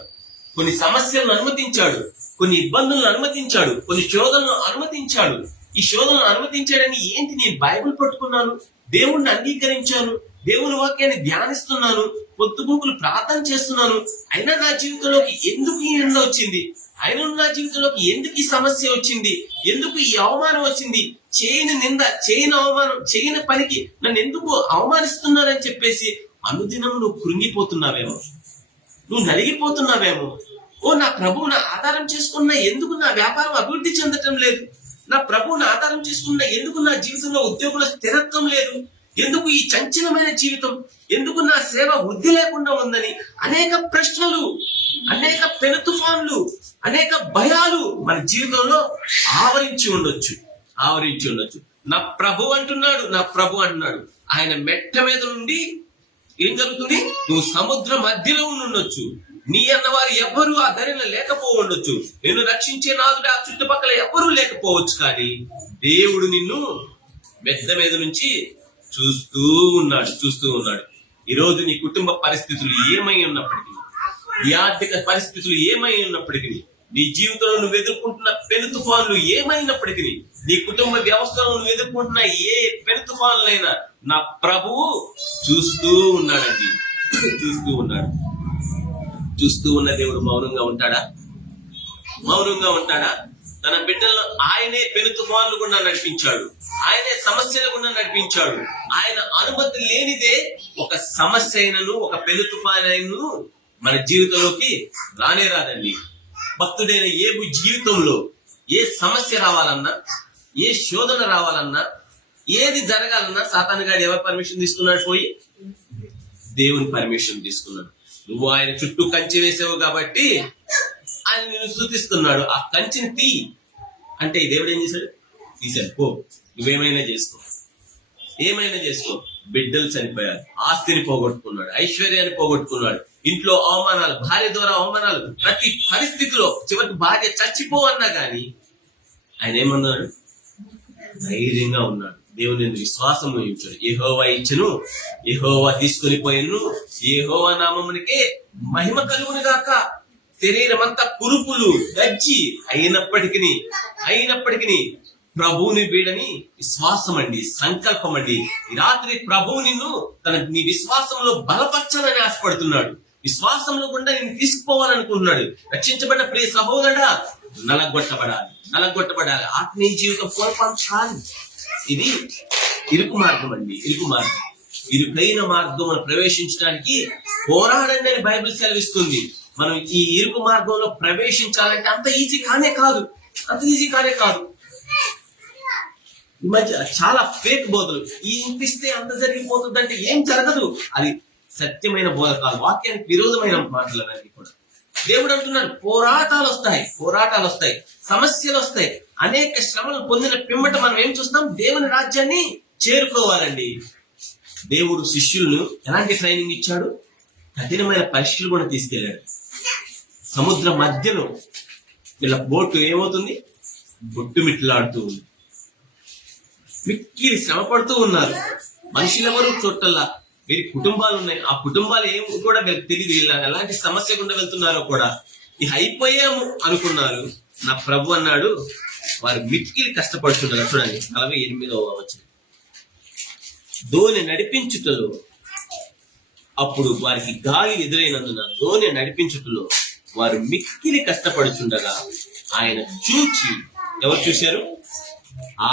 కొన్ని సమస్యలను అనుమతించాడు, కొన్ని ఇబ్బందులను అనుమతించాడు, కొన్ని శోధనలను అనుమతించాడు. ఈ శోధనలను అనుమతించాడని ఏంటి? నేను బైబిల్ పట్టుకున్నాను, దేవుణ్ణి అంగీకరించాను, దేవుని వాక్యాన్ని ధ్యానిస్తున్నాను, పొద్దుగూకులు ప్రార్థన చేస్తున్నాను, అయినా నా జీవితంలోకి ఎందుకు ఈ నింద వచ్చింది? అయినా నా జీవితంలోకి ఎందుకు ఈ సమస్య వచ్చింది? ఎందుకు ఈ అవమానం వచ్చింది? చేయని నింద, చేయని అవమానం, చేయని పనికి నన్ను ఎందుకు అవమానిస్తున్నారని చెప్పేసి అనుదినం నువ్వు కృంగిపోతున్నావేమో, నువ్వు నలిగిపోతున్నావేమో. ఓ నా ప్రభువుని ఆధారం చేసుకున్నా ఎందుకు నా వ్యాపారం అభివృద్ధి చెందటం లేదు? నా ప్రభువుని ఆధారం చేసుకున్నా ఎందుకు నా జీవితంలో ఉద్యోగంలో స్థిరత్వం లేదు? ఎందుకు ఈ చంచలమైన జీవితం? ఎందుకు నా సేవ వృద్ధి లేకుండా ఉందని అనేక ప్రశ్నలు, అనేక పెను తుఫాన్లు, అనేక భయాలు మన జీవితంలో ఆవరించి ఉండొచ్చు. నా ప్రభు అంటున్నాడు, నా ప్రభు అంటున్నాడు, ఆయన మెట్ట మీద నుండి ఏం జరుగుతుంది? నువ్వు సముద్ర మధ్యలో ఉండొచ్చు, నీ అన్నవారు ఎవ్వరూ ఆ ధరలో లేకపోవచ్చు, నిన్ను రక్షించే నాదుడు ఆ చుట్టుపక్కల ఎవ్వరూ లేకపోవచ్చు, కానీ దేవుడు నిన్ను మెద్ద మీద నుంచి చూస్తూ ఉన్నాడు. ఈరోజు నీ కుటుంబ పరిస్థితులు ఏమై ఉన్నప్పటికీ, నీ ఆర్థిక పరిస్థితులు ఏమై ఉన్నప్పటికీ, నీ జీవితంలో నువ్వు ఎదుర్కొంటున్న పెను తుఫాన్లు ఏమైనప్పటికీ, నీ కుటుంబ వ్యవస్థలో నువ్వు ఎదుర్కొంటున్న ఏ పెను తుఫాన్లైనా నా ప్రభువు చూస్తూ ఉన్నాడండి. చూస్తూ ఉన్న దేవుడు మౌనంగా ఉంటాడా? తన బిడ్డలను ఆయనే పెను తుఫాన్లు గుండా నడిపించాడు, ఆయనే సమస్యల గుండా నడిపించాడు. ఆయన అనుమతి లేనిదే ఒక సమస్య అయినను, ఒక పెను తుఫాన్ అయినను మన జీవితంలోకి రానే రాదండి. భక్తుడైన ఏబు జీవితంలో ఏ సమస్య రావాలన్నా, ఏ శోధన రావాలన్నా, ఏది జరగాలన్నా సాతానుగాడు ఎవరి పర్మిషన్ తీసుకున్నాడు? పోయి దేవుని పర్మిషన్ తీసుకున్నాడు. నువ్వు ఆయన చుట్టూ కంచె వేసావు కాబట్టి ఆయన నిన్ను స్తుతిస్తున్నాడు. ఆ కంచెని తీ అంటే దేవుడు ఏం చేశాడు? తీశాడు. పో, నువ్వేమైనా చేసుకో, ఏమైనా చేసుకో. బిడ్డలు చనిపోయారు, ఆస్తిని పోగొట్టుకున్నాడు, ఐశ్వర్యాన్ని పోగొట్టుకున్నాడు, ఇంట్లో అవమానాలు, భార్య ద్వారా అవమానాలు, ప్రతి పరిస్థితిలో చివరికి భార్య చచ్చిపో అన్నా గాని ఆయన ఏమన్నాడు? ధైర్యంగా ఉన్నాడు. దేవుని యందు విశ్వాసం ఉంచాడు. యెహోవా ఇచ్చెను, యెహోవా తీసుకొని పోయెను, యెహోవా నామమునికే మహిమ కలుగును గాక. శరీరం అంతా కురుపులు గజ్జి అయినప్పటికీ ప్రభువుని వీడని విశ్వాసం అండి, సంకల్పం అండి. ఈ రాత్రి ప్రభువు నిన్ను నీ విశ్వాసంలో బలపరచాలని ఆశపడుతున్నాడు. విశ్వాసంలో గుండా నిన్ను తీసుకుపోవాలనుకుంటున్నాడు. రక్షించబడిన ప్రియ సహోదరుడా, నలగొట్టబడాలి. ఆత్మీయ జీవితం కోల్పంచాలి. ఇది ఇరుకు మార్గం అండి, ఇరుకు మార్గం. ఇరుకైన మార్గం ప్రవేశించడానికి పోరాడండి అని బైబిల్ సెలవిస్తుంది. మనం ఈ ఇరుకు మార్గంలో ప్రవేశించాలంటే అంత ఈజీ కానే కాదు. ఈ మధ్య చాలా ఫేక్ బోధలు, ఈ ఇంపిస్తే అంత జరిగిపోతుంది అంటే ఏం జరగదు. అది సత్యమైన బోధ కాదు, వాక్యానికి విరోధమైన మాటలన్నీ కూడా. దేవుడు అంటున్నాడు, పోరాటాలు వస్తాయి, సమస్యలు వస్తాయి. అనేక శ్రమలు పొందిన పిమ్మట మనం ఏం చూస్తాం? దేవుని రాజ్యాన్ని చేరుకోవాలండి. దేవుడు శిష్యులను ఎలాంటి ట్రైనింగ్ ఇచ్చాడు? కఠినమైన పరీక్షలు కూడా తీసుకెళ్లాడు. సముద్ర మధ్యలో వీళ్ళ బోటు ఏమవుతుంది? బొట్టుమిట్లాడుతూ ఉంది. మిక్కిలి శ్రమ పడుతూ ఉన్నారు. మనుషులెవరు చోటల్లా వీరి కుటుంబాలు ఉన్నాయి. ఆ కుటుంబాలు ఏం కూడా తెలియదు, ఎలాంటి సమస్య గుండా వెళ్తున్నారో కూడా. ఇక అయిపోయాము అనుకున్నారు. నా ప్రభు అన్నాడు, వారు మిక్కిలి కష్టపడుతున్నారు. చూడండి 48వ వచనం. దోణి నడిపించుటలో అప్పుడు వారికి గాలి ఎదురైనందున దోణి నడిపించుటలో వారు మిక్కిలి కష్టపడుతుండగా ఆయన చూచి, ఎవరు చూశారు?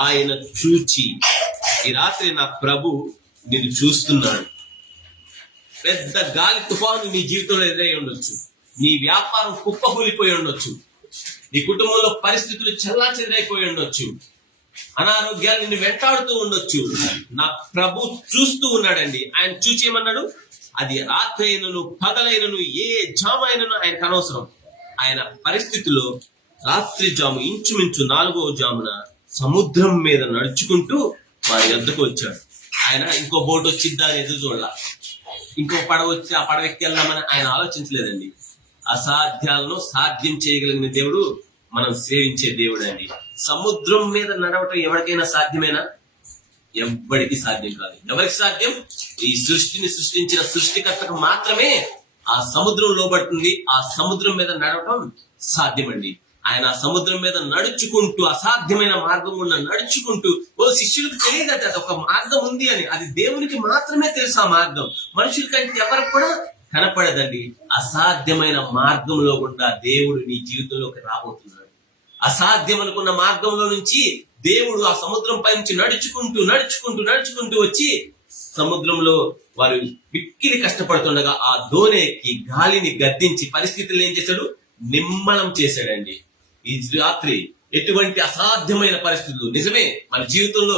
ఆయన చూచి, ఈ రాత్రి నా ప్రభు నిన్ను చూస్తున్నాడు. పెద్ద గాలి తుఫాను నీ జీవితంలో ఎదురై ఉండొచ్చు, నీ వ్యాపారం కుప్పకూలిపోయి ఉండొచ్చు, నీ కుటుంబంలో పరిస్థితులు చెల్లాచెదరైపోయి ఉండొచ్చు, అనారోగ్యాలు నిన్ను వెంటాడుతూ ఉండొచ్చు. నా ప్రభు చూస్తూ ఉన్నాడండి. ఆయన చూచి ఏమన్నాడు? అది రాత్రి అయినను పగలైనను ఏ జాము అయినను ఆయనకు అనవసరం. ఆయన పరిస్థితుల్లో రాత్రి జాము ఇంచుమించు 4వ జామున సముద్రం మీద నడుచుకుంటూ వారి వద్దకు వచ్చాడు. ఆయన ఇంకో బోట్ వచ్చిద్దా అని ఎదురు చూడాల, ఇంకో పడవ వచ్చి ఆ పడవ ఎక్కి వెళ్దామని ఆయన ఆలోచించలేదండి. అసాధ్యాలను సాధ్యం చేయగలిగిన దేవుడు మనం సేవించే దేవుడు అండి. సముద్రం మీద నడవటం ఎవరికైనా సాధ్యమేనా? ఎవ్వడికి సాధ్యం కాదు. ఎవరికి సాధ్యం? ఈ సృష్టిని సృష్టించిన సృష్టికర్తకు మాత్రమే ఆ సముద్రం లోబడుతుంది. ఆ సముద్రం మీద నడవటం సాధ్యమండి. ఆయన ఆ సముద్రం మీద నడుచుకుంటూ, అసాధ్యమైన మార్గం గుండా నడుచుకుంటూ, శిష్యులకు తెలియదు అది ఒక మార్గం ఉంది అని. అది దేవునికి మాత్రమే తెలుసు. ఆ మార్గం మనుషులకంటే ఎవరికి కూడా కనపడదండి. అసాధ్యమైన మార్గంలో గుండా దేవుడు నీ జీవితంలోకి రాబోతున్నాడు. అసాధ్యం అనుకున్న మార్గంలో నుంచి దేవుడు ఆ సముద్రం పై నుంచి నడుచుకుంటూ వచ్చి సముద్రంలో వారు మిక్కిలి కష్టపడుతుండగా ఆ దోణికి గాలిని గద్దించి పరిస్థితులు ఏం చేశాడు? నిమ్మలం చేశాడండి. ఈ రాత్రి ఎటువంటి అసాధ్యమైన పరిస్థితులు, నిజమే మన జీవితంలో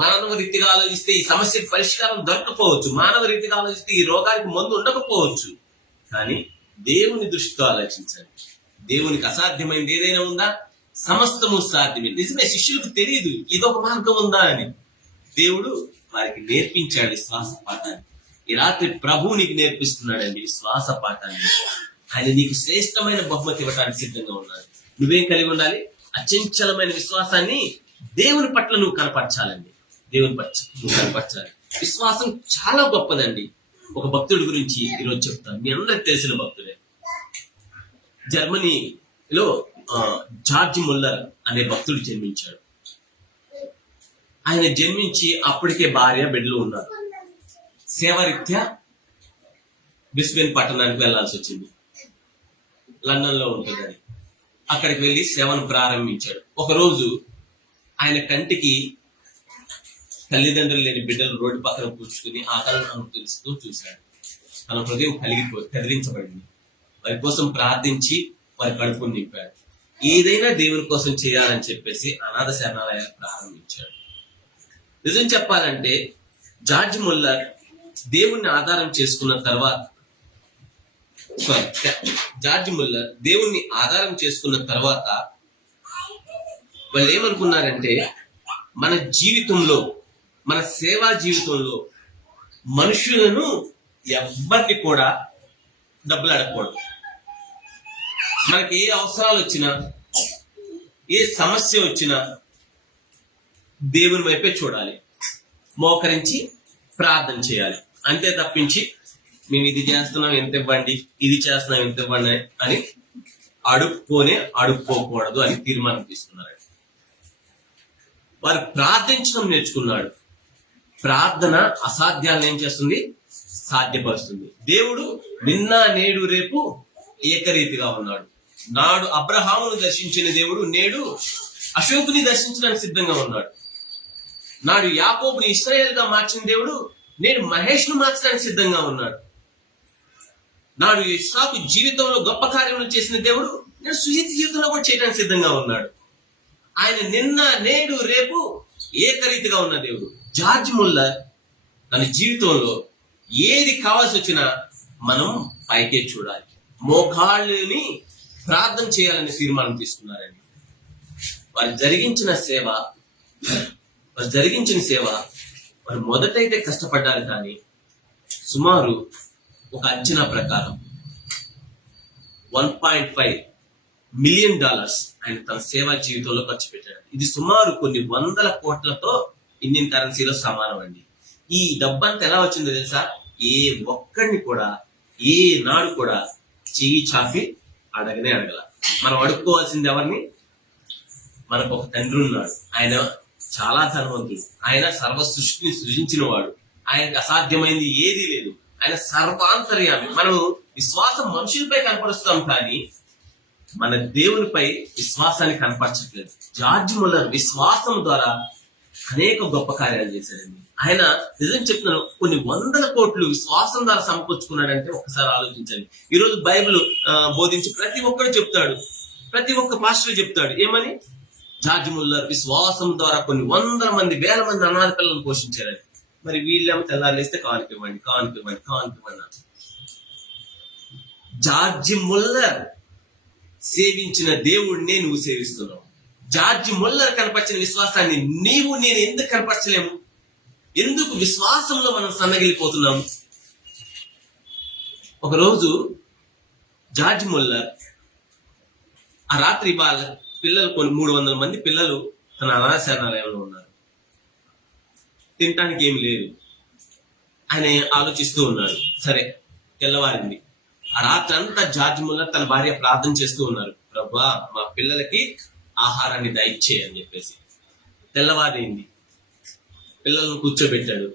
మానవ రీతిగా ఆలోచిస్తే ఈ సమస్యకి పరిష్కారం దొరకపోవచ్చు, మానవ రీతిగా ఆలోచిస్తే ఈ రోగానికి మందు ఉండకపోవచ్చు, కానీ దేవుని దృష్టితో ఆలోచించాలి. దేవునికి అసాధ్యమైనది ఏదైనా ఉందా? సమస్తము సాధ్యమే. నిజమే, శిష్యులకు తెలియదు ఇదొక మార్గం ఉందా అని. దేవుడు వారికి నేర్పించాడు విశ్వాస పాఠాన్ని. ఈ రాత్రి ప్రభువు నీకు నేర్పిస్తున్నాడండి విశ్వాస పాఠాన్ని. ఆయన నీకు శ్రేష్టమైన బహుమతి ఇవ్వడానికి సిద్ధంగా ఉన్నాడు. నువ్వేం కలిగి ఉండాలి? అచంచలమైన విశ్వాసాన్ని దేవుని పట్ల నువ్వు కనపరచాలండి. దేవుని పట్ల నువ్వు కనపరచాలి. విశ్వాసం చాలా గొప్పదండి. ఒక భక్తుడి గురించి ఈరోజు చెప్తాను. మీ అందరికి తెలిసిన భక్తుడే. జర్మనీలో జార్జ్ ముల్లర్ అనే భక్తుడు జన్మించాడు. ఆయన జన్మించి అప్పటికే భార్య బిడ్డలు ఉన్నారు. సేవరీత్యా బ్రిస్బెన్ పట్టణానికి వెళ్లాల్సి వచ్చింది. లండన్ లో ఉంటుంది అది. అక్కడికి వెళ్లి సేవను ప్రారంభించాడు. ఒకరోజు ఆయన కంటికి తల్లిదండ్రులు లేని బిడ్డలు రోడ్డు పక్కన కూర్చుకుని ఆకలిని అనుభవిస్తూ చూశాడు. తన హృదయం కదిలించబడింది. వారి కోసం ప్రార్థించి వారి కడుపును నింపాడు. ఏదైనా దేవుని కోసం చేయాలని చెప్పేసి అనాథ శరణాలయాలు ప్రారంభించాడు. నిజం చెప్పాలంటే జార్జ్ ముల్లర్ దేవుణ్ణి ఆధారం చేసుకున్న తర్వాత వాళ్ళు ఏమనుకున్నారంటే మన జీవితంలో, మన సేవా జీవితంలో మనుషులను ఎవ్వరికి కూడా డబ్బులు అడగకూడదు. మనకి ఏ అవసరాలు వచ్చినా, ఏ సమస్య వచ్చినా దేవుని వైపే చూడాలి, మోకరించి ప్రార్థన చేయాలి. అంతే తప్పించి మేము ఇది చేస్తున్నాం ఎంత ఇవ్వండి, ఇది చేస్తున్నాం ఎంత ఇవ్వండి అని అడుక్కోకూడదు అని తీర్మానం తీసుకున్నారండి. వారు ప్రార్థించడం నేర్చుకున్నాడు. ప్రార్థన అసాధ్యాలను ఏం చేస్తుంది? సాధ్యపరుస్తుంది. దేవుడు నిన్న నేడు రేపు ఏకరీతిగా ఉన్నాడు. నాడు అబ్రహామును దర్శించిన దేవుడు నేడు అశోకుని దర్శించడానికి సిద్ధంగా ఉన్నాడు. నాడు యాకోబుని ఇశ్రాయేల్ గా మార్చిన దేవుడు నేడు మహేష్ ను మార్చడానికి సిద్ధంగా ఉన్నాడు. నాడు ఇస్సాకు జీవితంలో గొప్ప కార్యములు చేసిన దేవుడు నేడు సుజిత్ జీవితంలో కూడా చేయడానికి సిద్ధంగా ఉన్నాడు. ఆయన నిన్న నేడు రేపు ఏకరీతిగా ఉన్న దేవుడు. జార్జ్ ముల్లర్ తన జీవితంలో ఏది కావాల్సి వచ్చినా మనం పైకే చూడాలి, మోకాళ్ళని ప్రార్థన చేయాలని తీర్మానం తీసుకున్నారండి. వారు జరిగించిన సేవ వారు మొదటైతే కష్టపడ్డారు, కానీ సుమారు ఒక అంచనా ప్రకారం $1.5 మిలియన్ ఆయన తన సేవా జీవితంలో ఖర్చు పెట్టాడు. ఇది సుమారు కొన్ని వందల కోట్లతో ఇండియన్ కరెన్సీలో సమానం అండి. ఈ డబ్బంతా ఎలా వచ్చిందో తెలుసా? ఏ ఒక్కడిని కూడా ఏ నాడు కూడా చెయ్యి చాపి అడగల. మనం అడుక్కోవాల్సింది ఎవరిని? మనకు ఒక తండ్రి ఉన్నాడు. ఆయన చాలా ధనవంతుడు. ఆయన సర్వ సృష్టిని సృజించిన వాడు. ఆయనకు అసాధ్యమైంది ఏదీ లేదు. ఆయన సర్వాంతర్యామి. మనం విశ్వాసం మనుషులపై కనపరుస్తాం, కానీ మన దేవునిపై విశ్వాసాన్ని కనపరచట్లేదు. జార్జ్ ముల్లర్ విశ్వాసం ద్వారా అనేక గొప్ప కార్యాలు చేశాడండి. ఆయన నిజం చెప్తున్నాను, కొన్ని వందల కోట్లు విశ్వాసం ద్వారా సమకూర్చుకున్నాడంటే ఒకసారి ఆలోచించండి. ఈరోజు బైబిల్ బోధించి ప్రతి ఒక్కరు చెప్తాడు, ప్రతి ఒక్క పాస్టర్ చెప్తాడు ఏమని? జార్జ్ ముల్లర్ విశ్వాసం ద్వారా కొన్ని వందల మంది, వేల మంది అనాథ పిల్లలను పోషించారని. మరి వీళ్ళేమో తెల్లారిస్తే కానుకివ్వండి. జార్జ్ ముల్లర్ సేవించిన దేవుడినే నువ్వు సేవిస్తున్నావు. జార్జ్ ముల్లర్ కనపరిచిన విశ్వాసాన్ని నేను ఎందుకు కనపరచలేము? ఎందుకు విశ్వాసంలో మనం సన్నగిలిపోతున్నాము? ఒకరోజు జార్జ్ ముల్లర్ ఆ రాత్రి వాళ్ళ పిల్లలు, కొన్ని 300 మంది పిల్లలు తన అనాథ శరణాలయంలో ఉన్నారు. తినటానికి ఏమి లేదు. ఆయన ఆలోచిస్తూ ఉన్నాడు. సరే, తెల్లవారింది. ఆ రాత్రి అంతా జార్జ్ ముల్లర్ తన భార్య ప్రార్థన చేస్తూ ఉన్నారు, ప్రభా మా పిల్లలకి ఆహారాన్ని దయచేయి అని చెప్పేసి. తెల్లవారింది, పిల్లలను కూర్చోబెట్టాడు.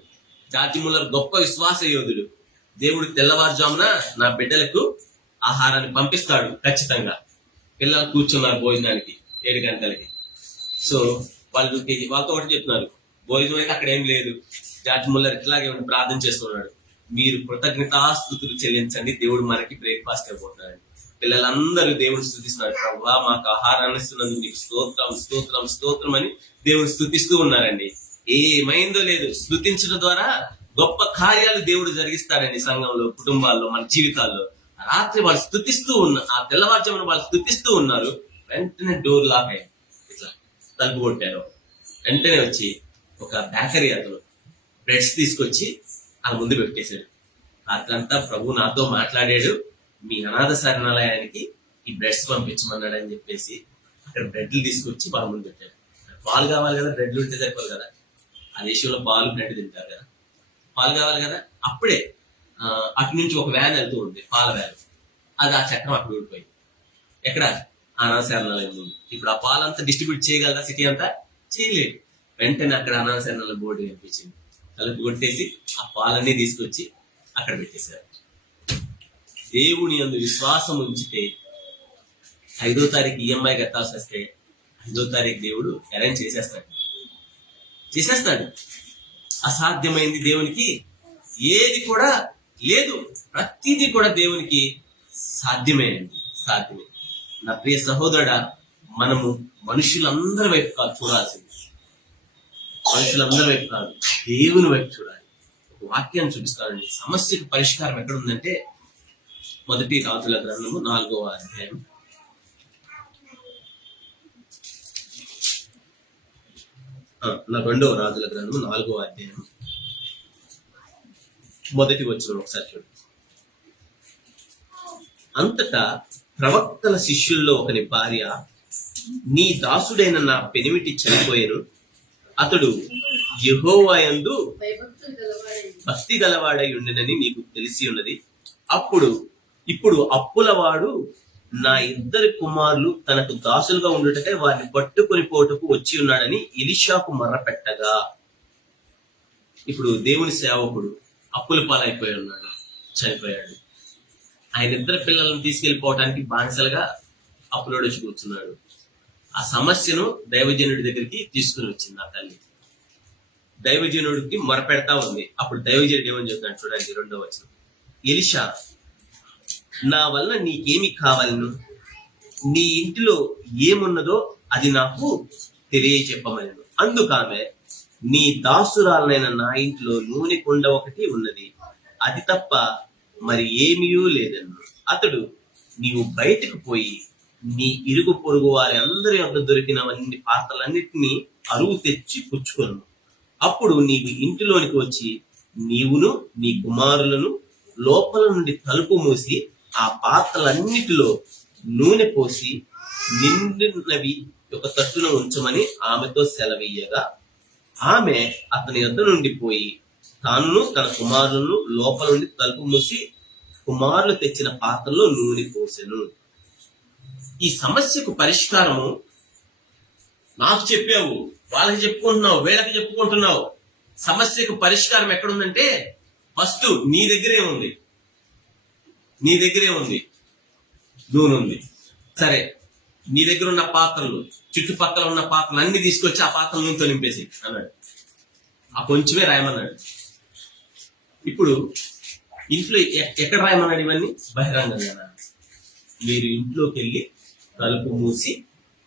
జార్జ్ ముల్లర్ గొప్ప విశ్వాస యోధుడు. దేవుడు తెల్లవారుజామున నా బిడ్డలకు ఆహారాన్ని పంపిస్తాడు ఖచ్చితంగా. పిల్లలు కూర్చున్నారు భోజనానికి 7 గంటలకి. సో వాళ్ళతో ఒకటి చెప్తున్నారు, భోజనం అయితే అక్కడ ఏం లేదు. జార్జ్ ముల్లర్ ఇట్లాగే ప్రార్థన చేస్తున్నాడు, మీరు కృతజ్ఞతాస్తుతులు చెల్లించండి, దేవుడు మనకి బ్రేక్ఫాస్ట్ అయిపోతున్నాడు. పిల్లలందరూ దేవుని స్తుతిస్తున్నారు, ప్రభువా మాకు ఆహారాన్ని ఇస్తున్నందుకు నీకు స్తోత్రం స్తోత్రం స్తోత్రం అని దేవుని స్తుతిస్తూ ఉన్నారండి. ఏమైందో లేదు, స్తుతించడం ద్వారా గొప్ప కార్యాలు దేవుడు జరిగిస్తాడండి సంఘంలో, కుటుంబాల్లో, మన జీవితాల్లో. రాత్రి వాళ్ళు స్తుతిస్తూ ఆ తెల్లవారుజామున వాళ్ళు స్తుతిస్తూ ఉన్నారు. వెంటనే డోర్ లాక్ అయ్యింది, ఇట్లా తలుపు కొట్టారు. వెంటనే వచ్చి ఒక బేకరీ అతను బ్రెడ్స్ తీసుకొచ్చి వాళ్ళ ముందు పెట్టేశాడు. రాత్రంతా ప్రభు నాతో మాట్లాడాడు, మీ అనాథ శరణాలయానికి ఈ బ్రెడ్స్ పంపించమన్నాడు అని చెప్పేసి అక్కడ బ్రెడ్లు తీసుకొచ్చి వాళ్ళ ముందు పెట్టాడు. పాలు కావాలి కదా, బ్రెడ్లు ఉంటే సరిపోదు కదా. ఆ దేశంలో పాలు బ్రెడ్ తింటారు కదా, పాలు కావాలి కదా. అప్పుడే అటు నుంచి ఒక వ్యాన్ వెళ్తూ ఉంది, పాల వ్యాన్. అది ఆ చక్రం అక్కడ ఊడిపోయింది. ఎక్కడ? అనాథ శరణాలయం ముందు. ఇప్పుడు ఆ పాలంతా డిస్ట్రిబ్యూట్ చేయగలరా సిటీ అంతా? చేయలేదు. వెంటనే అక్కడ అనాథ శరణాలయం బోర్డు కనిపించింది. తలుపు కొట్టేసి ఆ పాలన్నీ తీసుకొచ్చి అక్కడ పెట్టేశారు. దేవుని యందు విశ్వాసం ఉంచితే 5వ తారీఖు EMI కట్టాల్సి వస్తే 5వ తారీఖు దేవుడు అరేంజ్ చేసేస్తాడు. అసాధ్యమైంది దేవునికి ఏది కూడా లేదు. ప్రతిదీ కూడా దేవునికి సాధ్యమే. నా ప్రియ సహోదరుడా, మనము మనుషులందరి వైపు కాదు చూడాల్సింది, మనుషులందరి వైపు కాదు, దేవుని వైపు చూడాలి. ఒక వాక్యాన్ని చూపిస్తానండి. సమస్యకు పరిష్కారం ఎక్కడుందంటే మొదటి రాజుల గ్రంథము 4వ అధ్యాయం. రెండవ రాజుల గ్రంథము 4వ అధ్యాయం మొదటి వచనం ఒకసారి చూడండి. అంతటా ప్రవక్తల శిష్యుల్లో ఒకని భార్య, నీ దాసుడైన నా పెనిమిటి చనిపోయాను, అతడు యెహోవా యందు భక్తి గలవాడై ఉండినని నీకు తెలిసి ఉన్నది. ఇప్పుడు అప్పులవాడు నా 2 కుమారులు తనకు దాసులుగా ఉండుటకై వారిని పట్టుకొని పోటకు వచ్చి ఉన్నాడని ఎలీషాకు మొర్రపెట్టగా, ఇప్పుడు దేవుని సేవకుడు అప్పుల పాలైపోయి ఉన్నాడు, చనిపోయాడు. ఆయన 2 పిల్లలను తీసుకెళ్లిపోవటానికి బానిసలుగా అప్పులోడు వచ్చి కూర్చున్నాడు. ఆ సమస్యను దైవజనుడి దగ్గరికి తీసుకుని వచ్చింది ఆ తల్లి. దైవజనుడికి మొరపెడతా ఉంది. అప్పుడు దైవజనుడు ఏమని చెప్తున్నాడు చూడండి, 2వ వచనం. ఎలీషా, నా వలన నీకేమి కావాలను, నీ ఇంటిలో ఏమున్నదో అది నాకు తెలియచెప్పమనెను. అందుకామె, నీ దాసురాలనైన నా ఇంట్లో నూనె కుండ ఒకటి ఉన్నది, అది తప్ప మరి ఏమీయూ లేదన్ను. అతడు, నీవు బయటకు పోయి నీ ఇరుగు పొరుగు వారి అందరి వద్ద దొరికినవన్నీ పాత్రలన్నిటినీ అరువు తెచ్చి పుచ్చుకొను. అప్పుడు నీవు ఇంటిలోనికి వచ్చి నీవును నీ కుమారులను లోపల నుండి తలుపు మూసి ఆ పాత్రలన్నిటిలో నూనె పోసి నిండినవి ఒక తట్టున ఉంచమని ఆమెతో సెలవీయగా, ఆమె అతని యొద్ద నుండి పోయి తాను తన కుమారులను లోపల నుండి తలుపు మూసి కుమారులు తెచ్చిన పాత్రలో నూనె పోసెను. ఈ సమస్యకు పరిష్కారము నాకు చెప్పావు, వాళ్ళకి చెప్పుకుంటున్నావు, వీళ్ళకి చెప్పుకుంటున్నావు. సమస్యకు పరిష్కారం ఎక్కడుందంటే ఫస్ట్ నీ దగ్గరే ఉంది, నీ దగ్గరే ఉంది, నూనె ఉంది. సరే, నీ దగ్గర ఉన్న పాత్రలు, చుట్టుపక్కల ఉన్న పాత్రలు అన్ని తీసుకొచ్చి ఆ పాత్రలు నూనెతో నింపేసి అన్నాడు. ఆ కొంచెమే రాయమన్నాడు. ఇప్పుడు ఇంట్లో ఎక్కడ రాయమన్నాడు? ఇవన్నీ బహిరంగంగా మీరు ఇంట్లోకి వెళ్ళి తలుపు మూసి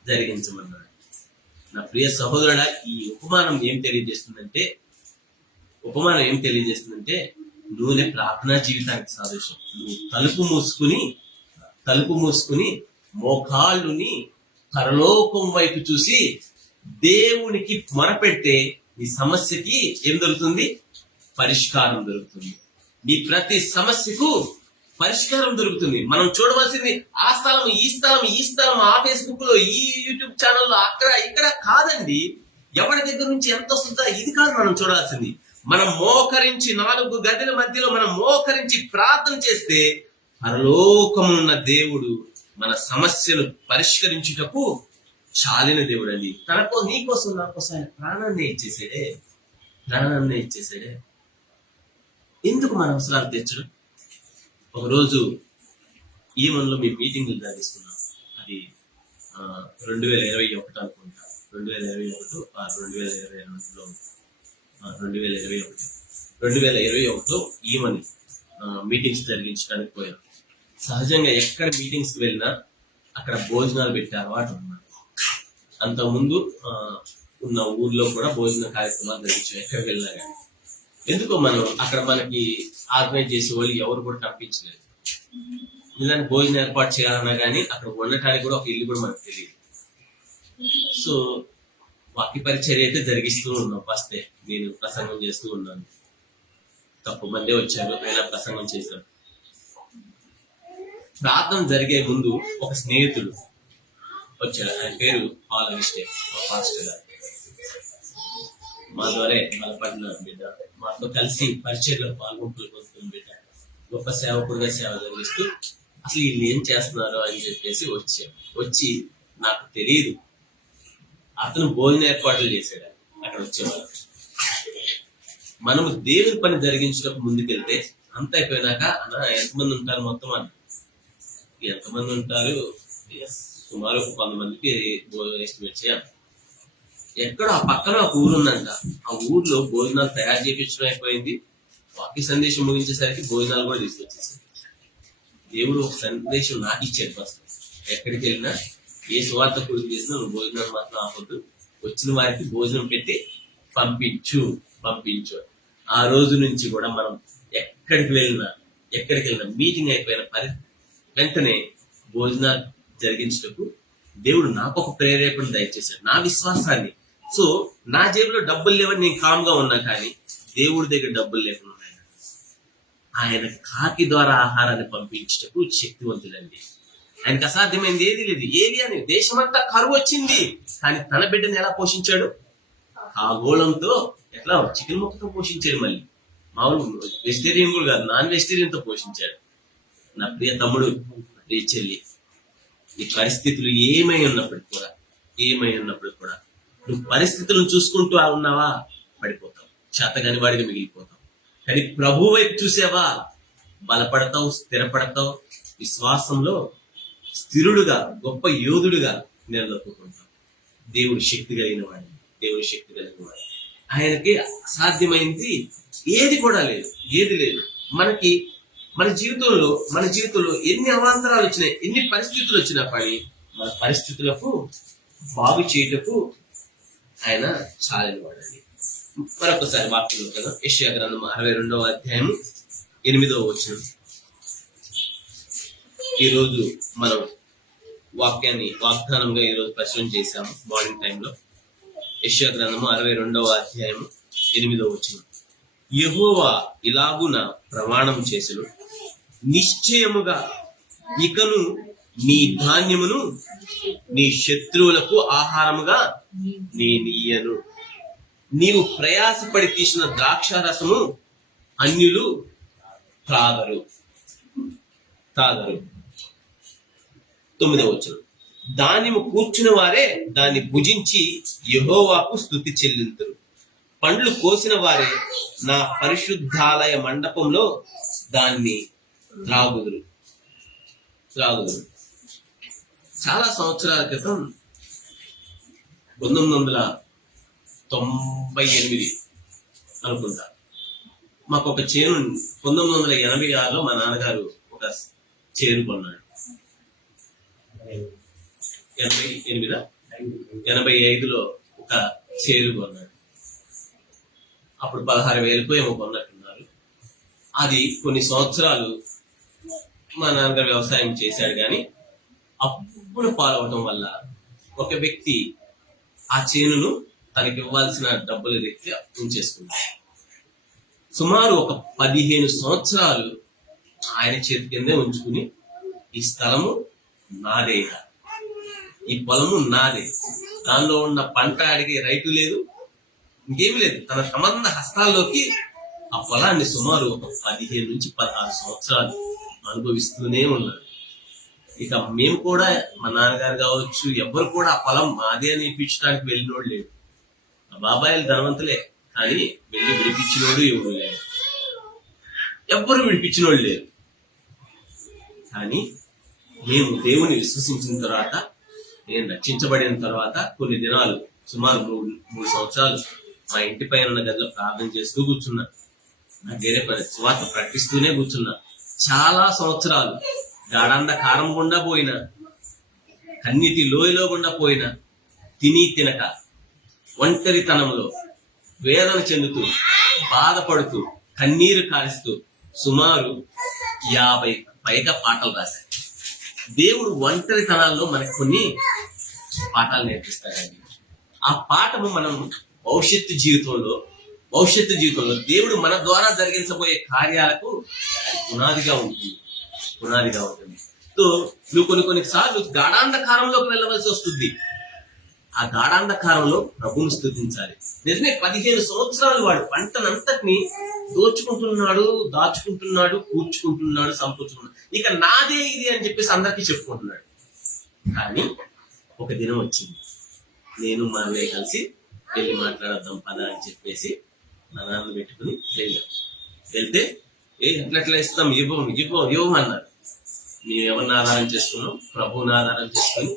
జరిగించమన్నాడు. నా ప్రియ సహోదరుడా, ఈ ఉపమానం ఏం తెలియజేస్తుందంటే నూనె ప్రార్థనా జీవితానికి సాదృశ్యం. నువ్వు తలుపు మూసుకుని మోకాళ్ళుని పరలోకం వైపు చూసి దేవునికి మొరపెడితే నీ సమస్యకి ఏం దొరుకుతుంది? పరిష్కారం దొరుకుతుంది. నీ ప్రతి సమస్యకు పరిష్కారం దొరుకుతుంది. మనం చూడవలసింది ఆ స్థలం, ఈ స్థలం, ఆ ఫేస్బుక్ లో, ఈ యూట్యూబ్ ఛానల్లో, అక్కడ ఇక్కడ కాదండి. ఎవరి దగ్గర నుంచి ఎంత వస్తుందో ఇది కాదు మనం చూడాల్సింది. మనం మోకరించి 4 గదుల మధ్యలో మనం మోకరించి ప్రార్థన చేస్తే పరలోకమున్న దేవుడు మన సమస్యలు పరిష్కరించుటకు చాలిన దేవుడు అండి. నీకోసం నా కోసం ఆయన ప్రాణాన్ని ఇచ్చేసాడే. ఎందుకు మన అవసరాలు తీర్చడం? ఒకరోజు ఈ మనలో మీ మీటింగ్లు జరిగిస్తున్నాం. అది 2021 అనుకుంటా, 2021లో ఈమని మీటింగ్స్ జరిగించడానికి పోయాం. సహజంగా ఎక్కడ మీటింగ్స్ వెళ్ళినా అక్కడ భోజనాలు పెట్టే అలవాటు ఉన్నారు. అంతకుముందు ఉన్న ఊర్లో కూడా భోజన కార్యక్రమాలు జరిగించాం ఎక్కడికి వెళ్ళినా కానీ. ఎందుకో మనం అక్కడ మనకి ఆర్గనైజ్ చేసే వాళ్ళు ఎవరు కూడా కనిపించలేదు. నిజానికి భోజనం ఏర్పాటు చేయాలన్నా కానీ అక్కడ ఉండటానికి కూడా ఒక ఇల్లు కూడా మనకు తెలియదు. సో వాక్య పరిచర్య అయితే జరిగిస్తూ ఉన్నాం. ఫస్టే నేను ప్రసంగం చేస్తూ ఉన్నాను. తక్కువ మందే వచ్చారు, అయినా ప్రసంగం చేశాను. ప్రార్థన జరిగే ముందు ఒక స్నేహితుడు వచ్చాడు. ఆయన పేరు పాల్ అరిస్టే, మా పాస్టర్ గారు. మా ద్వారా బలపడిన బిడ్డ, మాతో కలిసి పరిచర్లో పాల్గొంటూ బిడ్డ, గొప్ప సేవకుడిగా సేవ జరిగిస్తూ అసలు వీళ్ళు ఏం చేస్తున్నారు అని చెప్పేసి వచ్చి నాకు తెలియదు, అతను భోజన ఏర్పాట్లు చేశాడు అక్కడ వచ్చేవాళ్ళు. మనము దేవుని పని జరిగించడం ముందుకెళ్తే అంత అయిపోయినాక అన్న ఎంతమంది ఉంటారు మొత్తం అన్న, ఎంతమంది ఉంటారు సుమారు 100 మందికి ఎస్టిమేట్ చేయాలి. ఎక్కడో ఆ పక్కన ఒక ఊరు ఉందంట. ఆ ఊర్లో భోజనాలు తయారు చేయించడం అయిపోయింది. వాక్య సందేశం ముగించేసరికి భోజనాలు కూడా తీసుకొచ్చేసారు. దేవుడు ఒక సందేశం నాకు ఇచ్చాడు ఫస్ట్. ఎక్కడికి వెళ్ళినా ఏ స్వార్థ పూర్తి చేసినా నువ్వు భోజనాలు మాత్రం ఆపొద్దు, వచ్చిన వారికి భోజనం పెట్టి పంపించు. ఆ రోజు నుంచి కూడా మనం ఎక్కడికి వెళ్ళినా మీటింగ్ అయిపోయిన వెంటనే భోజనాలు జరిగించటకు దేవుడు నాకు ఒక ప్రేరేపణ దయచేశాడు, నా విశ్వాసాన్ని. సో నా జేబులో డబ్బులు లేవని నేను కామ్గా ఉన్నా, కానీ దేవుడి దగ్గర డబ్బులు లేకుండా ఉన్నాయి. ఆయన కాకి ద్వారా ఆహారాన్ని పంపించటకు శక్తివంతుడండి. ఆయనకు అసాధ్యమైంది ఏది లేదు. ఏలియాని దేశమంతా కరువు వచ్చింది, కానీ తన బిడ్డని ఎలా పోషించాడు? ఖగోళంతో, ఎట్లా చికెన్ ముక్కతో పోషించాడు. మళ్ళీ మామూలు వెజిటేరియన్ కూడా కాదు, నాన్ వెజిటేరియన్ తో పోషించాడు. నా ప్రియ తమ్ముడు, ప్రియ చెల్లి, ఈ పరిస్థితులు ఏమై ఉన్నప్పటికి కూడా నువ్వు పరిస్థితులను చూసుకుంటూ ఉన్నావా, పడిపోతావు, చేతగాని వాడిగా మిగిలిపోతావు. కానీ ప్రభు వైపు చూసావా, బలపడతావు, స్థిరపడతావు, విశ్వాసంలో స్థిరుడుగా గొప్ప యోధుడుగా నిలదొక్కుంటావు. దేవుడి శక్తి కలిగిన వాడు. ఆయనకి అసాధ్యమైంది ఏది కూడా లేదు, ఏది లేదు. మన జీవితంలో ఎన్ని అవాంతరాలు వచ్చినాయి, ఎన్ని పరిస్థితులు వచ్చినా కానీ మన పరిస్థితులకు బాగు చేయటకు ఆయన చాలని వాడండి. మరొకసారి వాక్యం కదా, యెషయా గ్రంథం 62వ అధ్యాయము 8వ వచనం. ఈరోజు మనం వాగ్దానంగా ఈరోజు ప్రచురణ చేశాము మార్నింగ్ టైంలో. యెషయా గ్రంథము 62వ అధ్యాయము 8వ వచనం. యెహోవా ఇలాగున ప్రమాణం చేసెను, నిశ్చయముగా ఇకను నీ ధాన్యమును నీ శత్రువులకు ఆహారముగా నేనియ్యను. నీవు ప్రయాసపడి తీసిన ద్రాక్షారసము అన్యులు త్రాగరు. 9వ వచనం. దానిము కూర్చుని వారే దాన్ని భుజించి యెహోవాకు స్తుతి చెల్లింతురు. పండ్లు కోసిన వారే నా పరిశుద్ధాలయ మండపంలో దాన్ని త్రాగుదురు. చాలా సంవత్సరాల క్రితం 1998 అనుకుంటా, మాకు ఒక చేను 1986లో మా నాన్నగారు ఒక చేను కొన్నాడు. 85లో ఒక చేను కొన్నాడు. అప్పుడు 16,000 ఏమో కొన్నట్టున్నారు. అది కొన్ని సంవత్సరాలు మా నాన్నగారు వ్యవసాయం చేశాడు, కానీ అప్పులు పాలవటం వల్ల ఒక వ్యక్తి ఆ చేనును తనకి ఇవ్వాల్సిన డబ్బుల రీత్యా ఉంచేసుకున్నాడు. సుమారు ఒక 15 సంవత్సరాలు ఆయన చేతి కిందే ఉంచుకుని, ఈ స్థలము నాదే, ఈ పొలము నాదే, దానిలో ఉన్న పంట అడిగే రైతు లేదు, ఇంకేమి లేదు, తన సంబంధ హస్తాల్లోకి ఆ పొలాన్ని సుమారు ఒక 15 నుంచి 16 సంవత్సరాలు అనుభవిస్తూనే ఉన్నారు. ఇక మేము కూడా, మా నాన్నగారు కావచ్చు, ఎవ్వరు కూడా ఆ పొలం మాదే అని ఇప్పించడానికి వెళ్ళినోడు లేడు. ఆ బాబాయిలు ధనవంతులే, కానీ వెళ్ళి విడిపించినోడు ఎవరు లేడు, ఎవ్వరు విడిపించినోడు లేరు. కానీ మేము దేవుని విశ్వసించిన తర్వాత, నేను రక్షించబడిన తర్వాత కొన్ని దినాలు, సుమారు 3 సంవత్సరాలు మా ఇంటి పైన ఉన్న గదిలో ప్రార్థన చేస్తూ కూర్చున్నా. నాకు వేరే పని, స్వార్థ ప్రకటిస్తూనే కూర్చున్నా. చాలా సంవత్సరాలు గాఢాంధకారం గుండా పోయినా, కన్నీటి లోయలో గుండా పోయినా, తిని తినక ఒంటరితనంలో వేదన చెందుతూ, బాధపడుతూ, కన్నీరు కారుస్తూ సుమారు 50 పైగా పాటలు రాశారు. దేవుడు ఒంటరితనాల్లో మనకు కొన్ని పాఠాలు నేర్పిస్తాడండి. ఆ పాఠము మనం భవిష్యత్తు జీవితంలో దేవుడు మన ద్వారా జరిగించబోయే కార్యాలకు పునాదిగా ఉంటుంది. సో నువ్వు కొన్ని సార్లు గాఢాంధకారంలోకి వెళ్ళవలసి వస్తుంది. ఆ గాఢాంధకారంలో ప్రభువును స్తుతించాలి. నిజమే, 15 సంవత్సరాలు వాడు పంటనంతటిని దోచుకుంటున్నాడు, దాచుకుంటున్నాడు, కూర్చుకుంటున్నాడు, సంపుకుంటున్నాడు. ఇక నాదే ఇది అని చెప్పేసి అందరికీ చెప్పుకుంటున్నాడు. కానీ ఒక దినం వచ్చింది, నేను మా అన్నయ్య కలిసి వెళ్ళి మాట్లాడద్దాం పదా అని చెప్పేసి మా నాన్న పెట్టుకుని వెళ్తే, ఎట్లా ఇస్తాం, ఇవ్వం అన్నారు. మేము ఎవరిని ఆధారం చేసుకున్నాం? ప్రభువుని ఆధారం చేసుకుని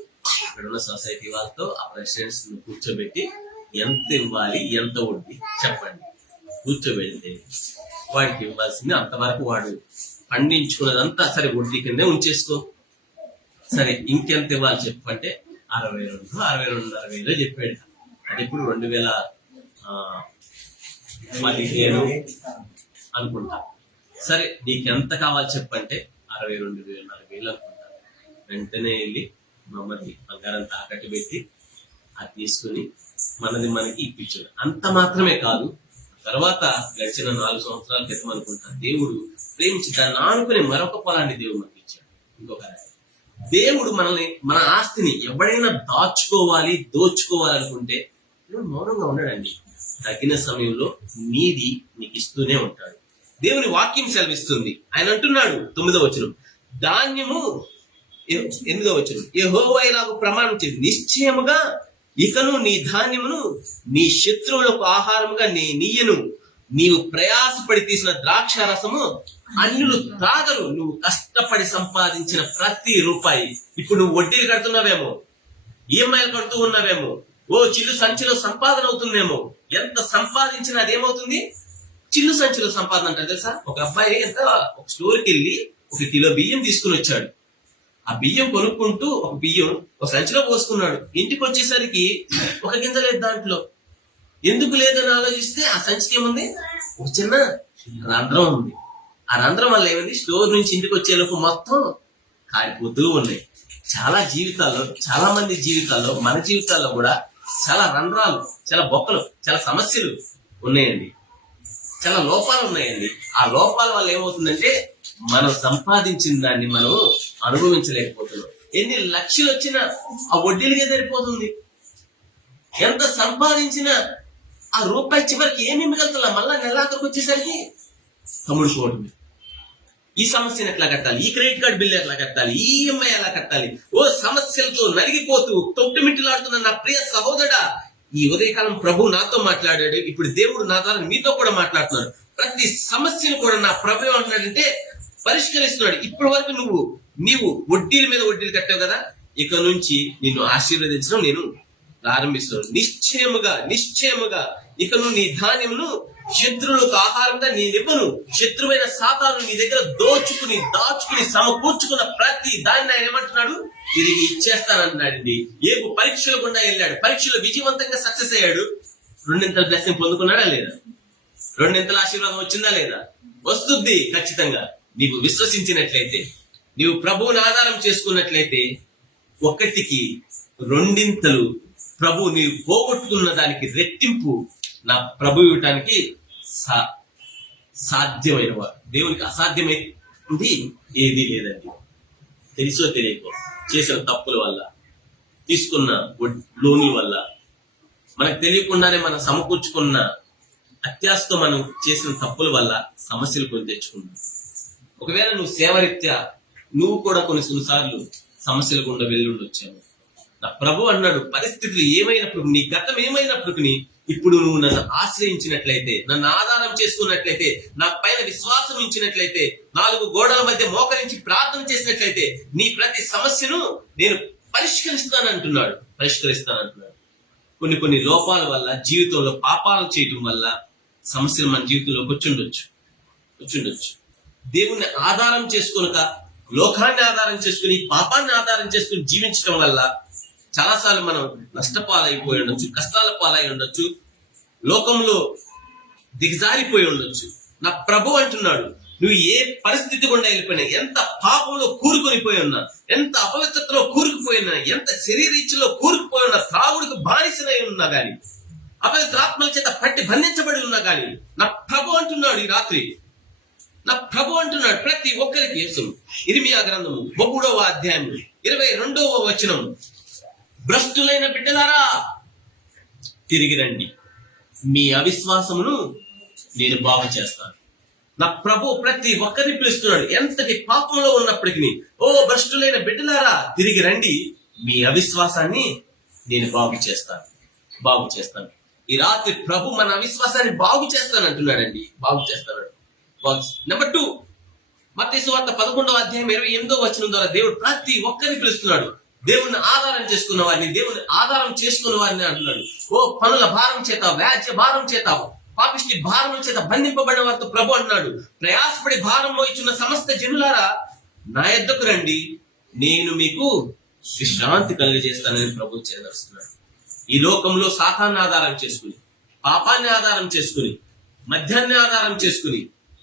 అక్కడున్న సొసైటీ వాళ్ళతో ఆ ప్రెసిడెంట్స్ కూర్చోబెట్టి ఎంత ఇవ్వాలి, ఎంత వడ్డీ చెప్పండి. కూర్చోబెడితే వాడికి ఇవ్వాల్సింది అంతవరకు వాడు పండించుకున్నదంతా సరే వడ్డీ కిందే ఉంచేసుకో, సరే ఇంకెంత ఇవ్వాలి చెప్పు అంటే 62,000 చెప్పాడు. అది ఇప్పుడు 2017 అనుకుంటా. సరే నీకెంత కావాలి చెప్పంటే 62,000 అనుకుంటా. వెంటనే వెళ్ళి మమ్మల్ని బంగారం తాకట్టు పెట్టి అది తీసుకుని మనకి ఇప్పించాడు. అంత మాత్రమే కాదు, తర్వాత గడిచిన 4 సంవత్సరాల క్రితం అనుకుంటా దేవుడు ప్రేమించి దాన్ని ఆనుకుని మరొక పొలాన్ని దేవుడు మనకి ఇచ్చాడు. ఇంకొక దేవుడు మనల్ని, మన ఆస్తిని ఎవడైనా దోచుకోవాలనుకుంటే మౌనంగా ఉన్నాడండి. తగిన సమయంలో నీది నీకు ఇస్తూనే ఉంటాడు. దేవుని వాక్యం సెలవిస్తుంది. ఆయన అంటున్నాడు 9వ వచనం, ధాన్యము 8వ వచనం, యెహోవా ఇలాగ ప్రమాణం చేసి నిశ్చయముగా ఇకను నీ ధాన్యమును నీ శత్రువులకు ఆహారముగా నీయను. నీవు ప్రయాసపడి తీసిన ద్రాక్ష రసము అన్యులు త్రాగరు. నువ్వు కష్టపడి సంపాదించిన ప్రతి రూపాయి, ఇప్పుడు నువ్వు వడ్డీలు కడుతున్నావేమో, ఈఎంఐలు కడుతూ ఉన్నావేమో, చిల్లు సంచిలో సంపాదన అవుతుందేమో. ఎంత సంపాదించినా అదేమవుతుంది? చిల్లు సంచిలో సంపాదన అంటారు తెలుసా? ఒక అబ్బాయి ఒక స్టోర్కి వెళ్ళి 1 కిలో బియ్యం తీసుకుని వచ్చాడు. ఆ బియ్యం కొనుక్కుంటూ ఒక సంచిలో పోసుకున్నాడు. ఇంటికి వచ్చేసరికి 1 గింజ లేదు దాంట్లో. ఎందుకు లేదని ఆలోచిస్తే ఆ సంచికి ఏముంది? ఒక చిన్న రంధ్రం ఉంది. ఆ రంధ్రం వల్ల ఏమైంది? స్టోర్ నుంచి ఇంటికి వచ్చేలోపు మొత్తం కారిపోతూ ఉన్నాయి. చాలా మంది జీవితాల్లో, మన జీవితాల్లో కూడా చాలా రంధ్రాలు, చాలా బొక్కలు, చాలా సమస్యలు ఉన్నాయండి, చాలా లోపాలు ఉన్నాయండి. ఆ లోపాల వల్ల ఏమవుతుందంటే మనం సంపాదించిన దాన్ని మనం అనుభవించలేకపోతున్నాం. ఎన్ని లక్షలు వచ్చినా ఆ వడ్డీలకే సరిపోతుంది. ఎంత సంపాదించినా ఆ రూపాయి చివరికి ఏమి మిగలుతున్నా మళ్ళా నెలాఖరికి వచ్చేసరికి తమ్ముడు చూడండి, ఈ సమస్యను ఎట్లా కట్టాలి, ఈ క్రెడిట్ కార్డు బిల్లు ఎట్లా కట్టాలి, ఈ ఈఎంఐ ఎలా కట్టాలి, సమస్యలతో నలిగిపోతూ తొట్టుమిట్టులాడుతున్న నా ప్రియ సహోదరుడా, ఈ ఉదయకాలం ప్రభు నాతో మాట్లాడాడు. ఇప్పుడు దేవుడు నా ద్వారా మీతో కూడా మాట్లాడుతున్నాడు. ప్రతి సమస్యను కూడా నా ప్రభు ఏమంటున్నాడంటే పరిష్కరిస్తున్నాడు. ఇప్పటి వరకు నీవు వడ్డీల మీద వడ్డీలు కట్టావు కదా, ఇక నుంచి నిన్ను ఆశీర్వదించడం నేను ప్రారంభిస్తున్నాను. నిశ్చయముగా ఇకను నీ ధాన్యమును శత్రువులకు ఆహారంగా నేనివ్వను. శత్రువైన సాతాను నీ దగ్గర దాచుకుని సమకూర్చుకున్న ప్రతి దాన్ని ఆయన ఏమంటున్నాడు? తిరిగి ఇచ్చేస్తానంటున్నాడండి. ఏబు పరీక్షల గుండా వెళ్ళాడు, పరీక్షలో విజయవంతంగా సక్సెస్ అయ్యాడు. 2 బ్లెస్సింగ్ పొందుకున్నాడా లేదా? 2 ఆశీర్వాదం వచ్చిందా లేదా? వస్తుంది ఖచ్చితంగా. నీవు విశ్వసించినట్లయితే, నీవు ప్రభువుని ఆధారం చేసుకున్నట్లయితే 1కి 2 ప్రభు నీవు పోగొట్టుకున్న దానికి రెట్టింపు నా ప్రభు ఇవ్వటానికి సాధ్యమైన వాడు. దేవునికి అసాధ్యమైంది ఏది లేదండి. తెలుసో తెలియకో చేసిన తప్పుల వల్ల, తీసుకున్న లోన్ల వల్ల, మనకు తెలియకుండానే మనం సమకూర్చుకున్న అత్యాశతో మనం చేసిన తప్పుల వల్ల సమస్యలు కొని తెచ్చుకున్నాం. ఒకవేళ నువ్వు సేవరీత్యా నువ్వు కూడా కొన్నిసార్లు సమస్యల గుండా వెళ్ళి ఉండొచ్చావు. నా ప్రభు అన్నాడు, పరిస్థితులు ఏమైనప్పుడు, నీ గతం ఏమైనప్పుడు, ఇప్పుడు నువ్వు నన్ను ఆశ్రయించినట్లయితే, నన్ను ఆధారం చేసుకున్నట్లయితే, నా పైన విశ్వాసం ఉంచినట్లయితే, 4 గోడల మధ్య మోకరించి ప్రార్థన చేసినట్లయితే నీ ప్రతి సమస్యను నేను పరిష్కరిస్తానంటున్నాడు. కొన్ని లోపాల వల్ల, జీవితంలో పాపాలు చేయటం వల్ల సమస్యలు మన జీవితంలోకి వచ్చుండొచ్చు. దేవుణ్ణి ఆధారం చేసుకునక, లోకాన్ని ఆధారం చేసుకుని, పాపాన్ని ఆధారం చేసుకుని జీవించడం వల్ల చాలాసార్లు మనం నష్టపాలైపోయి ఉండొచ్చు, కష్టాల పాలై ఉండొచ్చు, లోకంలో దిగజారిపోయి ఉండొచ్చు. నా ప్రభు అంటున్నాడు, నువ్వు ఏ పరిస్థితి గుండా వెళ్ళిపోయినా, ఎంత పాపంలో కూరుకొని పోయి ఉన్నా, ఎంత అపవిత్రతలో కూరుకుపోయి ఉన్నా, ఎంత శరీరీచ్ఛలో కూరుకుపోయి ఉన్నా, త్రాగుడికి బానిసనై ఉన్నా గాని, అపవిత్రాత్మల చేత పట్టి బంధించబడి ఉన్నా గాని, నా ప్రభు అంటున్నాడు ఈ రాత్రి, నా ప్రభు అంటున్నాడు ప్రతి ఒక్కరికి. ఇర్మియా గ్రంథము 3వ అధ్యాయం 22వ వచనం, భ్రష్టులైన బిడ్డలారా తిరిగి రండి, మీ అవిశ్వాసమును నేను బాగు చేస్తాను. నా ప్రభు ప్రతి ఒక్కరిని పిలుస్తున్నాడు. ఎంతటి పాపంలో ఉన్నప్పటికీ, భ్రష్టులైన బిడ్డలారా తిరిగి రండి, మీ అవిశ్వాసాన్ని నేను బాగు చేస్తాను. ఈ రాత్రి ప్రభు మన అవిశ్వాసాన్ని బాగు చేస్తానంటున్నాడండి. నెంబర్ 2, మత్తయి సువార్త 11వ అధ్యాయం 28వ వచనం ద్వారా దేవుడు ప్రతి ఒక్కరిని పిలుస్తున్నాడు. దేవుణ్ణి ఆధారం చేసుకున్న వారిని, దేవుని ఆధారం చేసుకున్న వారిని అంటున్నాడు. పనుల భారం చేత, వ్యాజ్య భారం చేత, పాపిష్టి భారం చేత బంధింపబడిన వారితో ప్రభు అంటున్నాడు, ప్రయాసపడి భారం మోయిచున్న సమస్త జనులారా నా యొద్దకు రండి, నేను మీకు విశ్రాంతి కలుగజేస్తానని ప్రభు చేస్తున్నాడు. ఈ లోకంలో సాతాన్ని ఆధారం చేసుకుని, పాపాన్ని ఆధారం చేసుకుని, మద్యాన్ని ఆధారం చేసుకుని,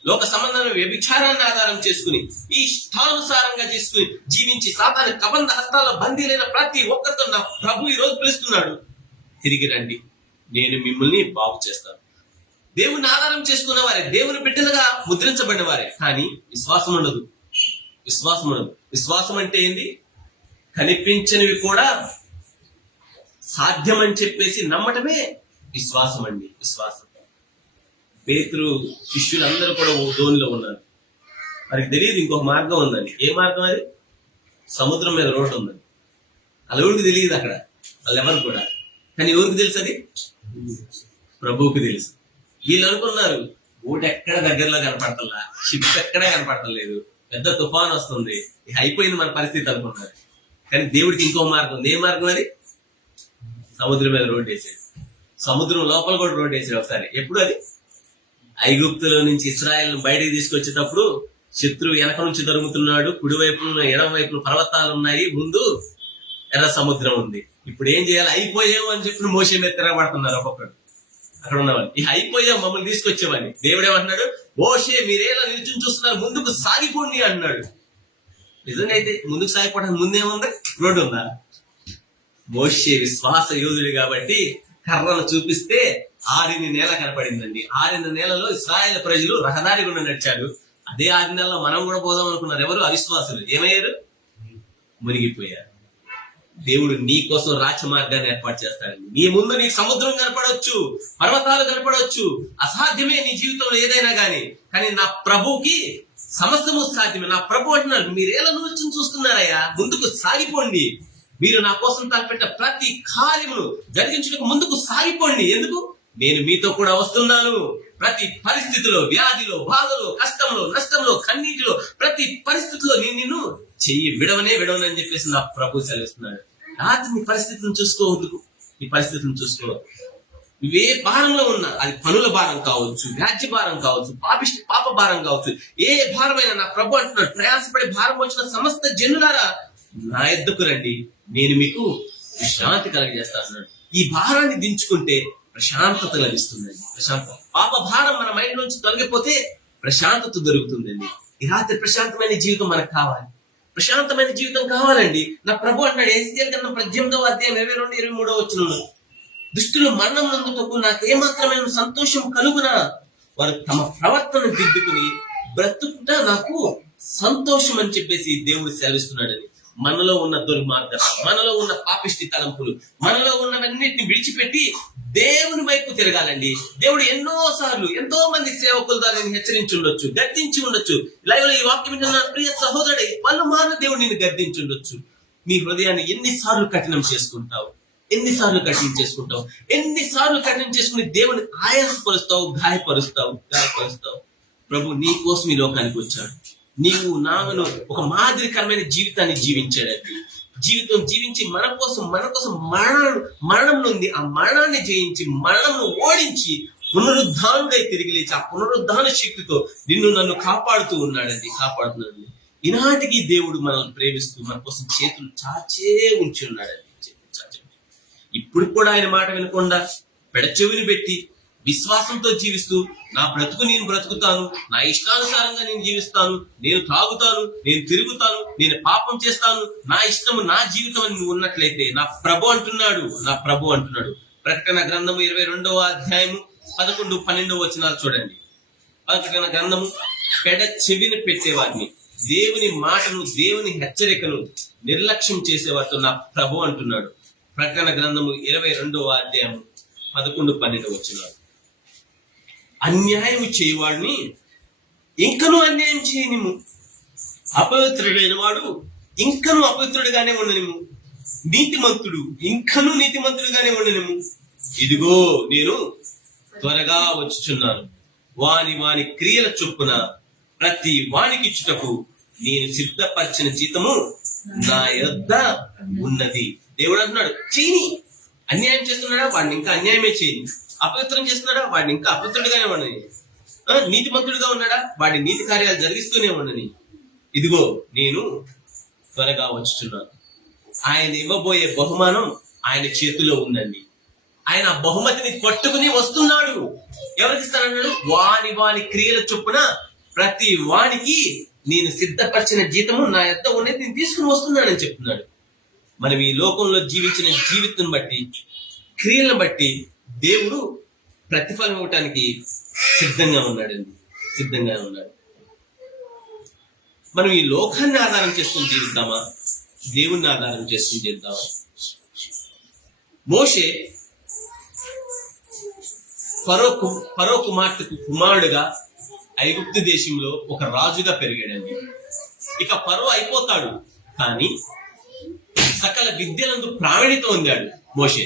లోక సంబంధమైన వ్యభిచారాన్ని ఆధారం చేసుకుని, ఈ ఇష్టానుసారంగా చేసుకుని జీవించి సాతాని కబంధ హస్తాల బందీలైన ప్రతి ఒక్కరితో నా ప్రభు ఈ రోజు పిలుస్తున్నాడు, తిరిగి రండి, నేను మిమ్మల్ని బాగు చేస్తాను. దేవుని ఆధారం చేసుకున్న వారే, దేవుని బిడ్డలుగా ముద్రించబడిన వారే, కానీ విశ్వాసం ఉండదు. విశ్వాసం అంటే ఏంది? కనిపించనివి కూడా సాధ్యమని చెప్పేసి నమ్మటమే విశ్వాసం అండి. విశ్వాసం. పేతురు శిష్యులందరూ కూడా ఓ ధోనిలో ఉన్నారు. వారికి తెలియదు ఇంకొక మార్గం ఉందని. ఏ మార్గం అది? సముద్రం మీద రోడ్డు ఉందని. అలా ఎవరికి తెలియదు అక్కడ, వాళ్ళెవరు కూడా. కానీ ఎవరికి తెలుసు అది? ప్రభువుకి తెలుసు. వీళ్ళు అనుకున్నారు ఓటు ఎక్కడ దగ్గరలో కనపడతలా, షిప్ ఎక్కడా కనపడతలేదు, పెద్ద తుఫాన్ వస్తుంది, అయిపోయింది మన పరిస్థితి అనుకున్నారు. కానీ దేవుడికి ఇంకో మార్గం ఉంది. ఏ మార్గం అది? సముద్రం మీద రోడ్డు వేసాడు. సముద్రం లోపల కూడా రోడ్డు వేసాడు ఒకసారి. ఎప్పుడు అది? ఐగుప్తులో నుంచి ఇశ్రాయేల్ బయటికి తీసుకొచ్చేటప్పుడు శత్రువు వెనక నుంచి దొరుకుతున్నాడు, కుడివైపున ఎడమ వైపున పర్వతాలు ఉన్నాయి, ముందు ఎర్ర సముద్రం ఉంది. ఇప్పుడు ఏం చేయాలి? అయిపోయాము అని చెప్పి మోషే మీద తిరగబడుతున్నారు ఒక్కొక్కడు. అక్కడ ఉన్నవాళ్ళు ఇక అయిపోయాం, మమ్మల్ని తీసుకొచ్చేవాడిని. దేవుడు ఏమంటున్నాడు? మోషే మీరేలా నిల్చుని చూస్తున్నారు, ముందుకు సాగిపోండి అన్నాడు. నిజంగా అయితే ముందుకు సాగిపోవడానికి ముందేముంది? రోడ్డు ఉందా? మోషే విశ్వాస యోధుడు కాబట్టి కర్రను చూపిస్తే ఆరిన నేల కనపడిందండి. ఆరిన నేలలో ఇశ్రాయేలు ప్రజలు రహదారి గుండా నడిచారు. అదే 6 నెలల్లో మనం కూడా పోదాం అనుకున్నారు. ఎవరు? అవిశ్వాసులు. ఏమయ్యారు? మునిగిపోయారు. దేవుడు నీ కోసం రాచమార్గాన్ని ఏర్పాటు చేస్తాడండి. నీ ముందు నీకు సముద్రం కనపడవచ్చు, పర్వతాలు కనపడవచ్చు, అసాధ్యమే నీ జీవితంలో ఏదైనా కానీ నా ప్రభుకి సమస్తము సాధ్యమే. నా ప్రభు అంటున్నాడు, మీరేలా నిల్చుని చూస్తున్నారయ్యా, ముందుకు సాగిపోండి, మీరు నా కోసం తలపెట్ట ప్రతి కార్యమును జరిగించడానికి ముందుకు సాగిపోండి. ఎందుకు? నేను మీతో కూడా వస్తున్నాను. ప్రతి పరిస్థితిలో, వ్యాధిలో, బాధలో, కష్టంలో, నష్టంలో, కన్నీటిలో, ప్రతి పరిస్థితిలో నిన్ను చెయ్యి విడవనని చెప్పేసి నా ప్రభు సెలవిస్తున్నాడు. రాత్రి నీ పరిస్థితిని చూసుకోవద్దు. నీ పరిస్థితిని చూసుకో. నువ్వే భారంలో ఉన్నా, అది పనుల భారం కావచ్చు, వ్యాజ్య భారం కావచ్చు, పాప భారం కావచ్చు, ఏ భారమైనా నా ప్రభు అంటున్నాడు, ప్రయాసపడి భారం వచ్చిన సమస్త జనులారా నా ఎద్దుకు రండి, నేను మీకు విశ్రాంతి కలగజేస్తాను. ఈ భారాన్ని దించుకుంటే ప్రశాంతత లభిస్తుందండి. ప్రశాంతత. పాప భారం మన మైండ్ నుంచి తొలగిపోతే ప్రశాంతత దొరుకుతుందండి. ఈ రాత్రి ప్రశాంతమైన జీవితం మనకు కావాలి. ప్రశాంతమైన జీవితం కావాలండి. నా ప్రభు అంటాడు ఎహెజ్కేలు గ్రంథం 18వ అధ్యాయం 22-23 వచనంలో, దుష్టులు మరణం నందుటకు నాకేమాత్రమైన సంతోషం కలుగునా, వారు తమ ప్రవర్తన దిద్దుకుని బ్రతుకుట నాకు సంతోషం అని చెప్పేసి దేవుడు సెలవిస్తున్నాడని. మనలో ఉన్న దుర్మార్గం, మనలో ఉన్న పాపిష్టి తలంపులు, మనలో ఉన్నవన్నిటిని విడిచిపెట్టి దేవుని వైపు తిరగాలండి. దేవుడు ఎన్నోసార్లు ఎంతో మంది సేవకుల ద్వారా హెచ్చరించి ఉండొచ్చు, గద్దించి ఉండొచ్చు. లైవ్ లో ఈ వాక్యం వింటున్న ప్రియ సహోదరుడే, వాళ్ళు మానవ దేవుడు నిన్ను గద్దించి ఉండొచ్చు. నీ హృదయాన్ని ఎన్నిసార్లు కఠినం చేసుకుంటావు, ఎన్నిసార్లు కఠినం చేసుకుని దేవుని ఆయాసపరుస్తావు, గాయపరుస్తావు. ప్రభు నీ కోసం ఈ లోకానికి వచ్చాడు. నీవు నాను ఒక మాదిరికరమైన జీవితాన్ని జీవించాడండి. జీవితం జీవించి మన కోసం మరణం నుండి ఆ మరణాన్ని జయించి, మరణంను ఓడించి పునరుద్ధానుడై తిరిగి లేచి ఆ పునరుద్ధాన శక్తితో నిన్ను నన్ను కాపాడుతున్నాడు. ఈనాటికి దేవుడు మనల్ని ప్రేమిస్తూ మన కోసం చేతులు చాచే ఉంచి ఉన్నాడండి. ఇప్పుడు కూడా ఆయన మాట వినకుండా పెడచెవిని పెట్టి విశ్వాసంతో జీవిస్తూ, నా బ్రతుకు నేను బ్రతుకుతాను, నా ఇష్టానుసారంగా నేను జీవిస్తాను, నేను త్రాగుతాను, నేను తిరుగుతాను, నేను పాపం చేస్తాను, నా ఇష్టము నా జీవితం అని నువ్వు ఉన్నట్లయితే నా ప్రభు అంటున్నాడు. ప్రకటన గ్రంథము 22వ అధ్యాయము 11-12 వచనాలు చూడండి. ప్రకటన గ్రంథము పెడ చెవిని పెట్టేవారిని, దేవుని మాటను, దేవుని హెచ్చరికను నిర్లక్ష్యం చేసేవారితో నా ప్రభు అంటున్నాడు. ప్రకటన గ్రంథము 22వ అధ్యాయము 11-12 వచనాలు. అన్యాయం చేయవాడిని ఇంకనూ అన్యాయం చేయనిము, అపవిత్రుడైన వాడు ఇంకనూ అపవిత్రుడిగానే ఉండనిము, నీతిమంతుడు ఇంకనూ నీతిమంతుడిగానే ఉండనిము. ఇదిగో నేను త్వరగా వచ్చుచున్నాను, వాని క్రియల చొప్పున ప్రతి వానికి ఇచ్చుటకు నేను సిద్ధపరిచిన జీతము నా యొద్ద ఉన్నది. దేవుడు అంటున్నాడు, చేయని. అన్యాయం చేస్తున్నాడా, వాడిని ఇంకా అన్యాయమే చేయని. అపవిత్రం చేస్తున్నాడా, వాడిని ఇంకా అపవిత్రుడిగానే ఉండని. నీతిమంతుడిగా ఉన్నాడా, వాడి నీతి కార్యాలు జరిగిస్తూనే ఉండని. ఇదిగో నేను త్వరగా వచ్చుచున్నాను. ఆయన ఇవ్వబోయే బహుమానం ఆయన చేతిలో ఉందండి. ఆయన ఆ బహుమతిని పట్టుకుని వస్తున్నాడు. ఎవరికి ఇస్తానన్నాడు? వాని క్రియల చొప్పున ప్రతి వానికి నేను సిద్ధపరిచిన జీతము నా యొద్ద ఉన్నది నేను తీసుకుని వస్తున్నానని చెప్తున్నాడు. మనం ఈ లోకంలో జీవించిన జీవితం బట్టి, క్రియలను బట్టి దేవుడు ప్రతిఫలం ఇవ్వటానికి సిద్ధంగా ఉన్నాడండి. సిద్ధంగా ఉన్నాడు. మనం ఈ లోకాన్ని ఆధారం చేసుకుని జీవిద్దామా, దేవుణ్ణి ఆధారం చేసుకుని చేద్దామా? మోషే ఫరో కుమార్తెకు కుమారుడుగా ఐగుప్తు దేశంలో ఒక రాజుగా పెరిగాడండి. ఇక ఫరో అయిపోతాడు, కానీ సకల విద్యలందు ప్రావీణ్యత పొందాడు మోషే.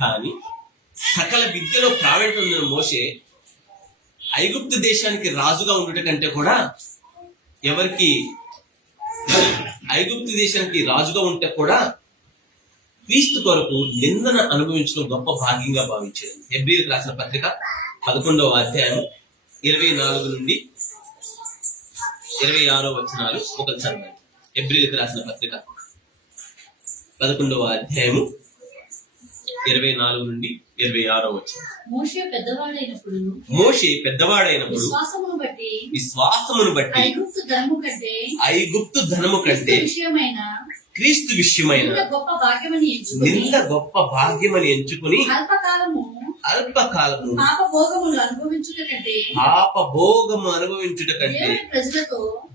కానీ సకల విద్యలో ప్రావీణ్యత పొందిన మోషే ఐగుప్తు దేశానికి రాజుగా ఉండటం కంటే కూడా ఐగుప్తు దేశానికి రాజుగా ఉంటే కూడా క్రీస్తు కొరకు నిందన అనుభవించడం గొప్ప భాగ్యంగా భావించాడు. హెబ్రీయులకు రాసిన పత్రిక 11వ అధ్యాయం 24 నుండి 26 వచనాలు ఒకటి చదవండి. హెబ్రీయులకు రాసిన పత్రిక 11వ అధ్యాయము 24 నుండి 26 వచనం. మోషే పెద్దవాడైనప్పుడు విశ్వాసమును బట్టి ఐగుప్తు ధనము కంటే క్రీస్తు విషయమైన నింద గొప్ప భాగ్యమని ఎంచుకుని అల్పకాలము పాపభోగము అనుభవించుట కంటే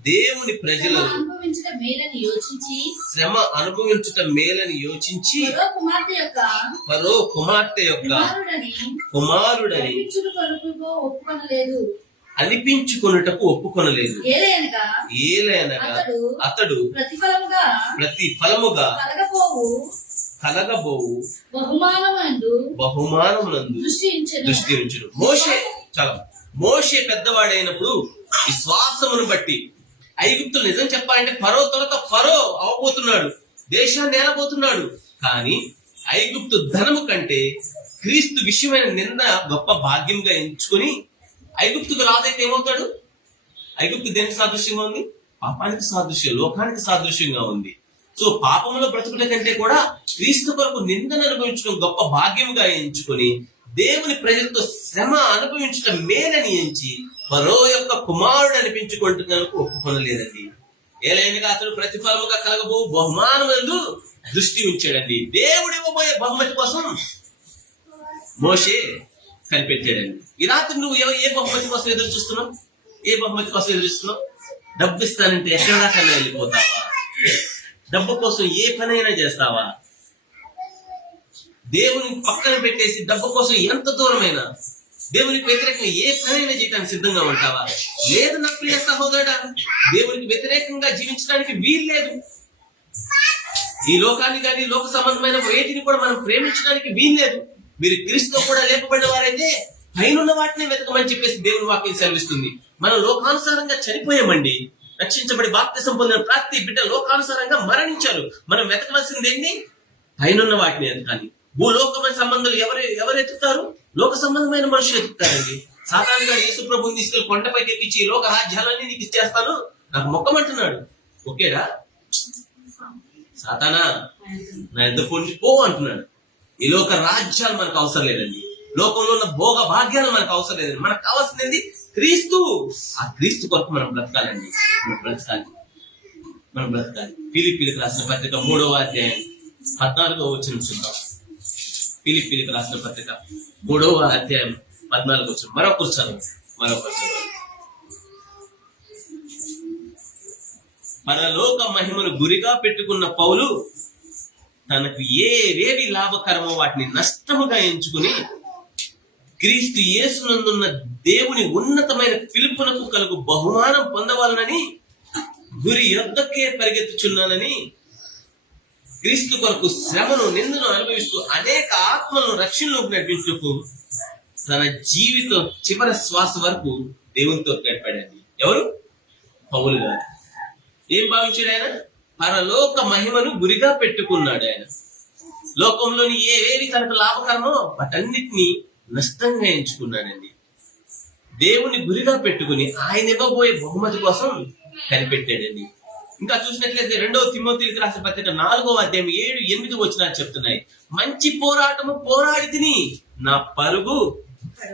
దేవుని ప్రజలను శ్రమ అనుభవించుట మేలని యోచించి ఫరో కుమార్తె యొక్క కుమారుడని అనిపించుకొనుటకు ఒప్పుకొనలేదు. ఏలయనగా అతడు ప్రతిఫలముగా కలగబోవు బహుమానమునందు దృష్టి ఉంచును. మోషే పెద్దవాడైనప్పుడు విశ్వాసమును బట్టి ఐగుప్తులు, నిజం చెప్పాలంటే ఫరో తర్వాత ఫరో అవబోతున్నాడు, దేశాన్ని ఏలబోతున్నాడు. కానీ ఐగుప్తు ధనము కంటే క్రీస్తు విషయమైన నింద గొప్ప భాగ్యంగా ఎంచుకుని ఐగుప్తుకు రాజైతే ఏమవుతాడు? ఐగుప్తు దేనికి సాదృశ్యంగా ఉంది? పాపానికి సాదృశ్యం, లోకానికి సాదృశ్యంగా ఉంది. సో పాపంలో బ్రతుకుల కంటే కూడా క్రీస్తు కొరకు నిందను అనుభవించడం గొప్ప భాగ్యంగా ఎంచుకొని దేవుని ప్రజలతో శ్రమ అనుభవించడం మేలని ఎంచి ఫరో యొక్క కుమారుడు అనిపించుకుంటున్నందుకు ఒప్పుకొనలేదండి. ఏలైనగా అతడు ప్రతిఫలముగా కలగబో బహుమానమందు దృష్టి ఉంచాడండి. దేవుడు ఇవ్వబోయే బహుమతి కోసం మోషే కనిపెట్టాడండి. ఈ రాత్రి నువ్వు ఏ బహుమతి కోసం ఎదురు చూస్తున్నావు? ఏ బహుమతి కోసం ఎదురుస్తున్నావు? డబ్బు ఇస్తానంటే ఎక్కడ దాకా వెళ్ళిపోతావా? డబ్బు కోసం ఏ పనైనా చేస్తావా? దేవుని పక్కన పెట్టేసి డబ్బు కోసం ఎంత దూరమైనా, దేవునికి వ్యతిరేకంగా ఏ పనైనా చేయడానికి సిద్ధంగా ఉంటావా? లేదు నా ప్రియ సహోదరుడా, దేవునికి వ్యతిరేకంగా జీవించడానికి వీల్లేదు. ఈ లోకాన్ని కానీ లోక సంబంధమైన వేటిని కూడా మనం ప్రేమించడానికి వీల్లేదు. మీరు క్రీస్తుతో కూడా లేపబడిన వారైతే పైనున్న వాటిని వెతకమని చెప్పేసి దేవుని వాక్యం సెలవిస్తుంది. మనం లోకానుసారంగా చనిపోయామండి. రక్షించబడి బాప్తిసం పొందిన ప్రతి బిడ్డ లోకానుసారంగా మరణించారు. మనం వెతకవలసింది ఏంటి? పైనున్న వాటిని వెతకాలి. భూలోకమైన సంబంధాలు ఎవరు ఎత్తుతారు? లోక సంబంధమైన మనుషులు ఎత్తుతారండి. సాతాను గారు యేసు ప్రభుని తీసుకెళ్లి కొండపైకి ఎక్కించి ఈ లోక రాజ్యాలన్నీ నీకు ఇచ్చేస్తాను, నాకు మొక్కమంటున్నాడు. ఓకేరా సాతానా, నా ఇద్దరు పొందిపో అంటున్నాడు. ఈ లోక రాజ్యాలు మనకు అవసరం లేదండి. లోకంలో ఉన్న భోగ భాగ్యాలు మనకు అవసరం లేదండి. మనకు కావాల్సింది క్రీస్తు. ఆ క్రీస్తు కొరకు మనం బ్రతకాలండి. మనం బ్రతకాలి. ఫిలిప్పీలకు రాసిన పత్రిక 3వ అధ్యాయం 14వ వచనం చూద్దాం. ఫిలిప్పీలకు రాసిన పత్రిక 3వ అధ్యాయం 14వ వచనం. మరొకరు చదువు. పరలోక మహిమను గురిగా పెట్టుకున్న పౌలు తనకు ఏవేవి లాభకరమో వాటిని నష్టముగా ఎంచుకుని క్రీస్తు యేసునందున్న దేవుని ఉన్నతమైన పిలుపునకు కలుగు బహుమానం పొందవాలనని గురి యొద్దకే పరిగెత్తుచున్నానని క్రీస్తు కొరకు శ్రమను నిందను అనుభవిస్తూ అనేక ఆత్మలను రక్షణలోకి నడిపించుటకు తన జీవితం చివరి శ్వాస వరకు దేవునితో గడిపాడండి. ఎవరు? పౌలు గారు. ఏం భావించాడు ఆయన? పరలోక మహిమను గురిగా పెట్టుకున్నాడు. ఆయన లోకంలోని ఏవేవి తనకు లాభకరమో వాటన్నిటినీ నష్టంగా ఎంచుకున్నాడండి. దేవుని గురిగా పెట్టుకుని ఆయన ఇవ్వబోయే బహుమతి కోసం కనిపెట్టాడండి. ఇంకా చూసినట్లయితే 2వ తిమోతికి రాసిన పత్రిక 4వ అధ్యాయం 7-8 వచనాలు చెప్తున్నాయి. మంచి పోరాటము పోరాడి తిని నా పరుగు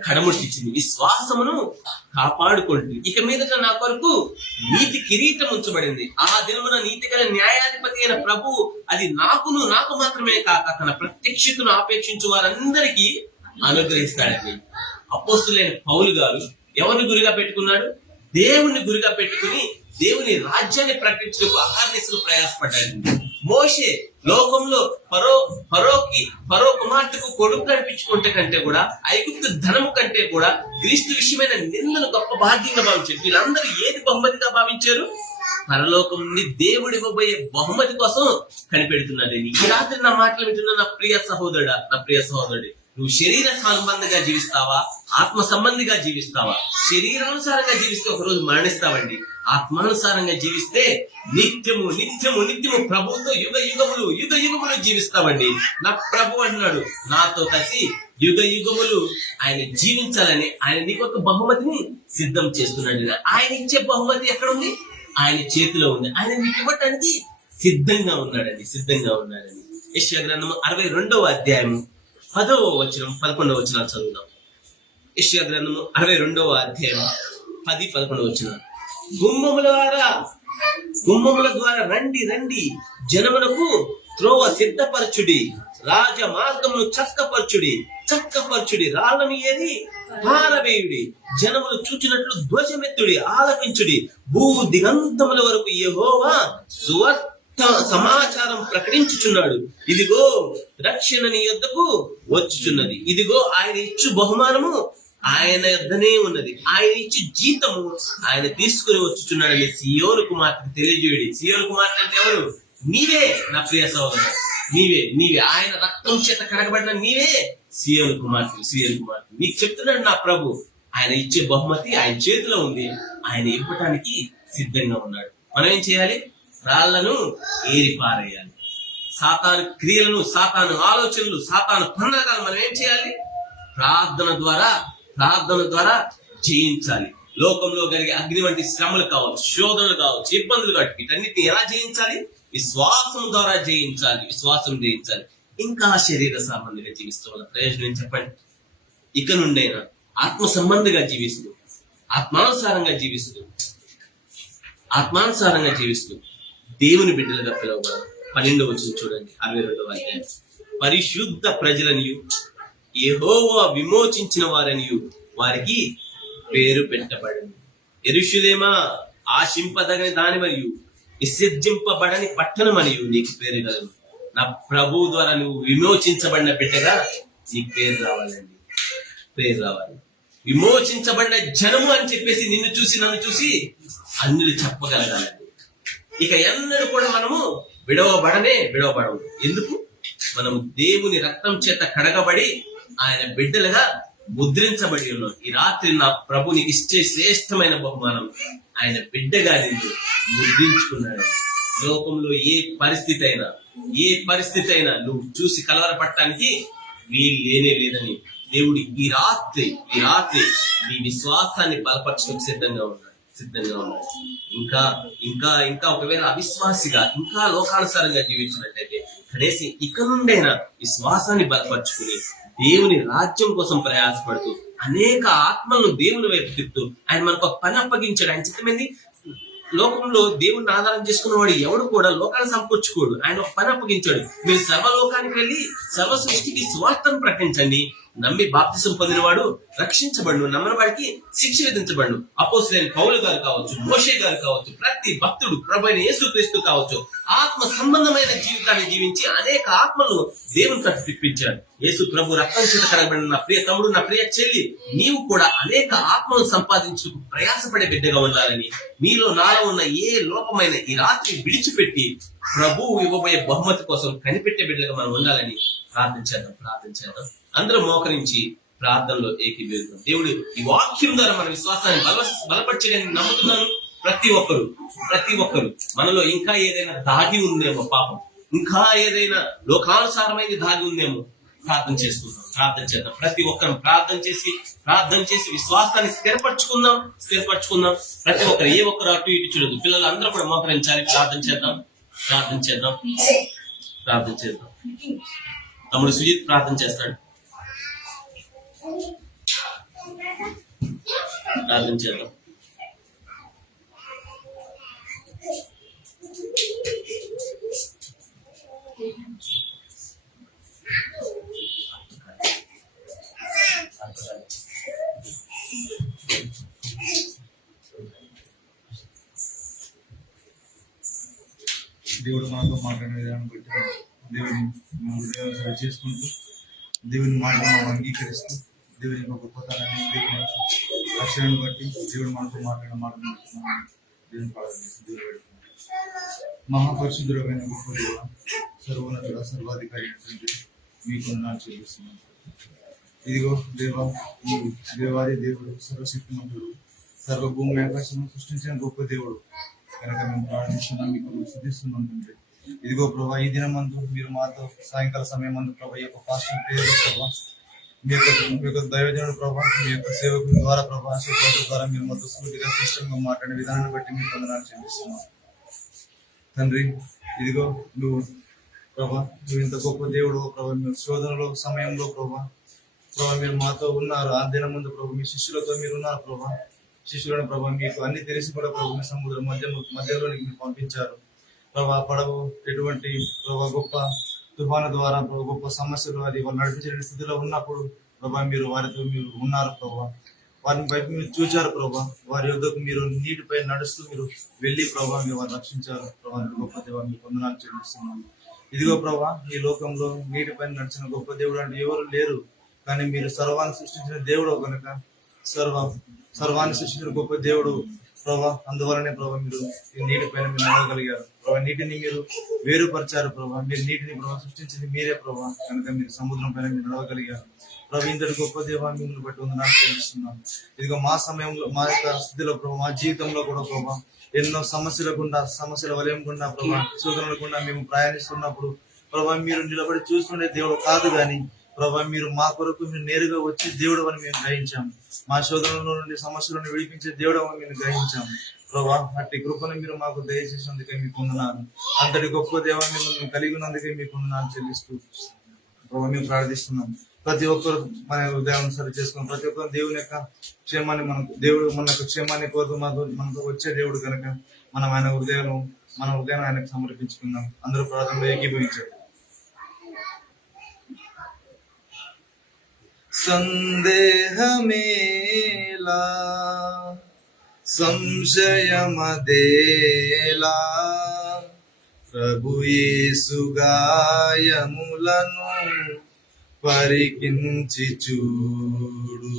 కడముట్టించింది, విశ్వాసమును కాపాడుకోండి. ఇక మీదట నా కొరకు నీతి కిరీటం ఉంచబడింది. ఆ దినమున నీతి గల న్యాయాధిపతి అయిన ప్రభు అది నాకు మాత్రమే కాక తన ప్రత్యక్షతను ఆపేక్షించు వారందరికీ అనుగ్రహిస్తాడని అపోస్తులైన పౌలు గారు ఎవరిని గురిగా పెట్టుకున్నాడు? దేవుణ్ణి గురిగా పెట్టుకుని దేవుని రాజ్యాన్ని ప్రకటించడానికి అహర్నిశలు ప్రయాసపడ్డాడు. మోషే లోకంలో ఫరో కుమార్తెకు కొడుకు కనిపించుకుంటే కంటే కూడా, ఐగుప్తు ధనము కంటే కూడా క్రీస్తు విషయమైన నిందను గొప్ప భాగ్యంగా భావించారు. వీళ్ళందరూ ఏది బహుమతిగా భావించారు? పరలోకం నుండి దేవుడు ఇవ్వబోయే బహుమతి కోసం కనిపెడుతున్నాడు. ఈ రాత్రి నా మాటలు వింటున్న నా ప్రియ సహోదరుడా, నా ప్రియ సహోదరుడి, నువ్వు శరీర సంబంధిగా జీవిస్తావా, ఆత్మ సంబంధిగా జీవిస్తావా? శరీరానుసారంగా జీవిస్తే ఒకరోజు మరణిస్తావండి. ఆత్మానుసారంగా జీవిస్తే నిత్యము నిత్యము నిత్యము ప్రభువుతో యుగ యుగములు జీవిస్తావండి. నా ప్రభు అంటున్నాడు, నాతో కలిసి యుగ యుగములు ఆయన జీవించాలని ఆయన నీకు ఒక బహుమతిని సిద్ధం చేస్తున్నాడు. ఆయన ఇచ్చే బహుమతి ఎక్కడుంది? ఆయన చేతిలో ఉంది. ఆయన నీకు ఇవ్వటానికి సిద్ధంగా ఉన్నాడండి. యెషయా గ్రంథము 62వ అధ్యాయము 10వ వచనం 11వ వచనాలు చదువుదాం. యెషయా గ్రంథము 62వ అధ్యాయం 10-11 వచనాలు. గుమ్మముల ద్వారా రండి జనమునకు త్రోవ సిద్ధపరచుడి, రాజ మార్గమును చక్కపరచుడి, రాళ్ళను ఏది పారవేయుడి, జనములు చూచినట్లు ధ్వజమెత్తుడి, ఆలపించుడి, భూ దిగంతముల వరకు యెహోవా సమాచారం ప్రకటించుచున్నాడు. ఇదిగో రక్షణ నీ యొద్దకు వచ్చుచున్నది, ఇదిగో ఆయన ఇచ్చు బహుమానము ఆయన యొద్దనే ఉన్నది, ఆయన ఇచ్చి జీతము ఆయన తీసుకుని వచ్చుచున్నాడని సియోను కుమార్తెకు తెలియజేయుడి. సియోను కుమార్తె అంటే ఎవరు? నీవే నా ప్రియ సహోదరుడు, నీవే ఆయన రక్తం చేత కడగబడిన నీవే సియోను కుమార్తె. నీకు చెప్తున్నాడు నా ప్రభు, ఆయన ఇచ్చే బహుమతి ఆయన చేతిలో ఉంది, ఆయన ఇవ్వటానికి సిద్ధంగా ఉన్నాడు. మనం ఏం చేయాలి? రాళ్లను ఏరిపారేయాలి. సాతాను క్రియలను, సాతాను ఆలోచనలు, సాతాను పన్నాగాలు మనం ఏం చేయాలి? ప్రార్థన ద్వారా జయించాలి. లోకంలో కలిగే అగ్ని వంటి శ్రమలు కావచ్చు, శోధనలు కావచ్చు, ఇబ్బందులు కావచ్చు, వీటన్నిటిని ఎలా జయించాలి? విశ్వాసం ద్వారా జయించాలి. ఇంకా శరీర సంబంధిగా జీవిస్తూ ఉన్న ప్రయోజనం ఏం చెప్పండి? ఇక నుండైనా ఆత్మ సంబంధిగా జీవిస్తూ, ఆత్మానుసారంగా జీవిస్తూ దేవుని బిడ్డలుగా పిలువబడాలి. 12వ వచనం చూడండి, 62వ అధ్యాయం. పరిశుద్ధ ప్రజలనియు యెహోవా విమోచించిన వారనియు వారికి పేరు పెట్టబడింది. యెరూషలేమా, ఆశింపదగని దాని మరియు విసర్జింపబడని పట్టణం మరియు నీకు పేరు కలదు. నా ప్రభు ద్వారా నువ్వు విమోచించబడిన బిడ్డగా నీకు పేరు రావాలి. విమోచించబడిన జనము అని చెప్పేసి నిన్ను చూసి నన్ను చూసి అన్యులు చెప్పగలగాలండి. ఇక ఎన్నడూ కూడా మనము విడవబడము. ఎందుకు? మనము దేవుని రక్తం చేత కడగబడి ఆయన బిడ్డలుగా ముద్రించబడి ఉన్నాం. ఈ రాత్రి నా ప్రభు నీకు ఇచ్చే శ్రేష్టమైన బహుమానం, ఆయన బిడ్డగా నిన్ను ముద్రించుకున్నాడు. లోకంలో ఏ పరిస్థితి అయినా నువ్వు చూసి కలవరపడటానికి వీలు లేదని దేవుడు ఈ రాత్రి నీ విశ్వాసాన్ని బలపరచడానికి సిద్ధంగా ఉన్నాడు. ఇంకా ఒకవేళ అవిశ్వాసిగా, ఇంకా లోకానుసారంగా జీవించినట్లయితే కనీసం ఇక నుండైనా విశ్వాసాన్ని బలపరుచుకుని దేవుని రాజ్యం కోసం ప్రయాసపడుతూ అనేక ఆత్మలను దేవుని వైపు తిప్పుతూ ఆయన మనకు ఒక పని అప్పగించాడు. ఆయన చిత్తమైంది, లోకంలో దేవుణ్ణి ఆధారం చేసుకున్న వాడు ఎవడు కూడా లోకాన్ని సమకూర్చుకోడు. ఆయన ఒక పని అప్పగించాడు, మీరు సర్వలోకానికి వెళ్ళి సర్వ సృష్టికి సువార్తను ప్రకటించండి. నమ్మి బాప్తిసం పొందినవాడు రక్షించబడు, నమ్మని వాడికి శిక్ష విధించబడు. అపోస్తలుడైన పౌలు గారు కావచ్చు, మోషే గారు కావచ్చు, ప్రతి భక్తుడు ప్రభువైన యేసుక్రీస్తు కావచ్చు, ఆత్మ సంబంధమైన జీవితాన్ని జీవించి అనేక ఆత్మలను దేవుని తట్టు తిప్పించాడు. యేసు ప్రభు రక్తం చేత కడగబడిన నా ప్రియ తమ్ముడు, నా ప్రియ చెల్లి, నీవు కూడా అనేక ఆత్మలను సంపాదించుకు ప్రయాసపడే బిడ్డగా ఉండాలని, మీలో నాలో ఉన్న ఏ లోపమైన ఈ రాత్రి విడిచిపెట్టి ప్రభువు ఇవ్వబోయే బహుమతి కోసం కనిపెట్టే బిడ్డగా మనం ఉండాలని ప్రార్థన చేద్దాం. అందరూ మోకరించి ప్రార్థనలో ఏకీభవిద్దాం. దేవుడు ఈ వాక్యం ద్వారా మన విశ్వాసాన్ని బలపరచని నమ్ముతున్నాను. ప్రతి ఒక్కరు మనలో ఇంకా ఏదైనా దాగి ఉందేమో, పాపం ఇంకా ఏదైనా లోకానుసారమైనది దాగి ఉందేమో, ప్రార్థన చేసుకుందాం, ప్రార్థన చేద్దాం. ప్రతి ఒక్కరు ప్రార్థన చేసి విశ్వాసాన్ని స్థిరపరచుకుందాం. ప్రతి ఒక్కరు ఏ ఒక్కరు అటు ఇటు చూడదు. పిల్లలు అందరూ కూడా మోకరించాలి. ప్రార్థన చేద్దాం. తమ్ముడు సుజిత్ ప్రార్థన చేస్తాడు. ప్రార్థన చేద్దాం. దేవుడు మనతో మాట్లాడిన విధానం బట్టి దేవుని హృదయం సరి చేసుకుంటూ దేవుని మాటను మనం అంగీకరిస్తూ దేవుని యొక్క గొప్పతనాన్ని దేవుని అక్షరాన్ని బట్టి దేవుడు మనతో మాట్లాడిన మాటను దేవుని ప్రార్థిస్తూ దేవుడు పెడుతున్నాం. మహాపరిశుద్ధుడమైన గొప్ప దేవ, సర్వోన్నతుడ, సర్వాధికారి అయినటువంటి మీకు వందనాలు చెల్లిస్తున్నాం. ఇదిగో దేవా, నీవు దేవాది దేవుడు, సర్వశక్తిమంతుడు, సర్వభూమి ఆకాశం సృష్టించిన గొప్ప దేవుడు కనుక మేము ప్రార్థిస్తున్నాం, మీకు శుద్ధిస్తున్నాం తండ్రి. ఇదిగో ప్రభా, ఈ దినమందు మీరు మాతో సాయంకాల సమయం మందు ప్రభా ఈ యొక్క ఫాస్టింగ్ ప్రేయర్ ప్రభా మీ యొక్క దైవజనుడు ప్రభా మీ యొక్క సేవకుల ద్వారా ప్రభా సేవకుల ద్వారా మీరు మాతో స్ఫూర్తిగా స్పష్టంగా మాట్లాడే విధానాన్ని బట్టి మీకు వందనాలు చెల్లిస్తున్నాం తండ్రి. ఇదిగో నువ్వు ప్రభా, నువ్వు ఇంత గొప్ప దేవుడు ప్రభా, మీరు శోధనలో సమయంలో ప్రభా మీరు మాతో ఉన్నారు. ఆ దినం ముందు ప్రభా మీ శిష్యులతో మీరు ఉన్నారు ప్రభా. శిష్యులను ప్రభా మీకు అన్ని తెలిసి కూడా ప్రభు మీ సముద్రం మధ్యలోనికి మీరు పంపించారు ప్రభా. పడవ ఎటువంటి ప్రభా గొప్ప తుఫాను ద్వారా గొప్ప సమస్యలు అది వాళ్ళు నడిపించే స్థితిలో ఉన్నప్పుడు ప్రభా మీరు వారితో మీరు ఉన్నారు ప్రభా. వారిని బయట మీరు చూచారు ప్రభా. వారి యొద్దకు మీరు నీటిపై నడుస్తూ మీరు వెళ్ళి ప్రభా మీరు వారిని రక్షించారు ప్రభా. గొప్ప దేవ మీకు వందనాలు చెల్లిస్తున్నాను. ఇదిగో ప్రభా, ఈ లోకంలో నీటిపై నడిచిన గొప్ప దేవుడు అంటే ఎవరు లేరు, కానీ మీరు సర్వాన్ని సృష్టించిన దేవుడు కనుక సర్వాన్ని సృష్టించిన గొప్ప దేవుడు ప్రభా. అందువలనే ప్రభా మీరు ఈ నీటి పైన మీరు నడవగలిగారు ప్రభా. నీటిని మీరు వేరుపరిచారు ప్రభా. మీరు నీటిని ప్రభా సృష్టించింది మీరే ప్రభా. కనుక మీరు సముద్రం పైన మీరు నడవగలిగారు ప్రభా. ఇంతటి గొప్ప దేవా మిమ్మల్ని బట్టి వందనాలు చెల్లిస్తున్నాం. ఇదిగో మా సమయంలో మా యొక్క స్థితిలో ప్రభా, మా జీవితంలో కూడా ప్రభా ఎన్నో సమస్యల వలయం గుండా ప్రభా, శోధనల గుండా మేము ప్రయాణిస్తున్నప్పుడు ప్రభా మీరు నిలబడి చూస్తుండే దేవుడు కాదు, కానీ ప్రభా మీరు మా కొరకు మీరు నేరుగా వచ్చి దేవుడు అని మేము గ్రహించాం. మా శోధనలో నుండి సమస్యలను విడిపించే దేవుడు అని మేము గ్రహించాం ప్రభా. అట్టి కృపను మీరు మాకు దయచేసినందుకే మీకు వందనాలు. అంతటి గొప్ప దేవ మిమ్మల్ని కలిగి ఉన్నందుకే మీకు వందనాలు చెల్లిస్తూ ప్రభా మేము ప్రార్థిస్తున్నాం. ప్రతి ఒక్కరు మన హృదయం సరి చేసుకున్నాం. ప్రతి ఒక్కరు దేవుని యొక్క క్షేమాన్ని దేవుడు మన యొక్క క్షేమాన్ని కోరుతూ మనకు వచ్చే దేవుడు కనుక మనం ఆయన హృదయాన్ని ఆయనకు సమర్పించుకుందాం. అందరూ ప్రార్థనలో ఏకీభవించారు. సందేహమేలా సంశయమదేలా ప్రభు యేసు గాయములను పరికించి చూడు.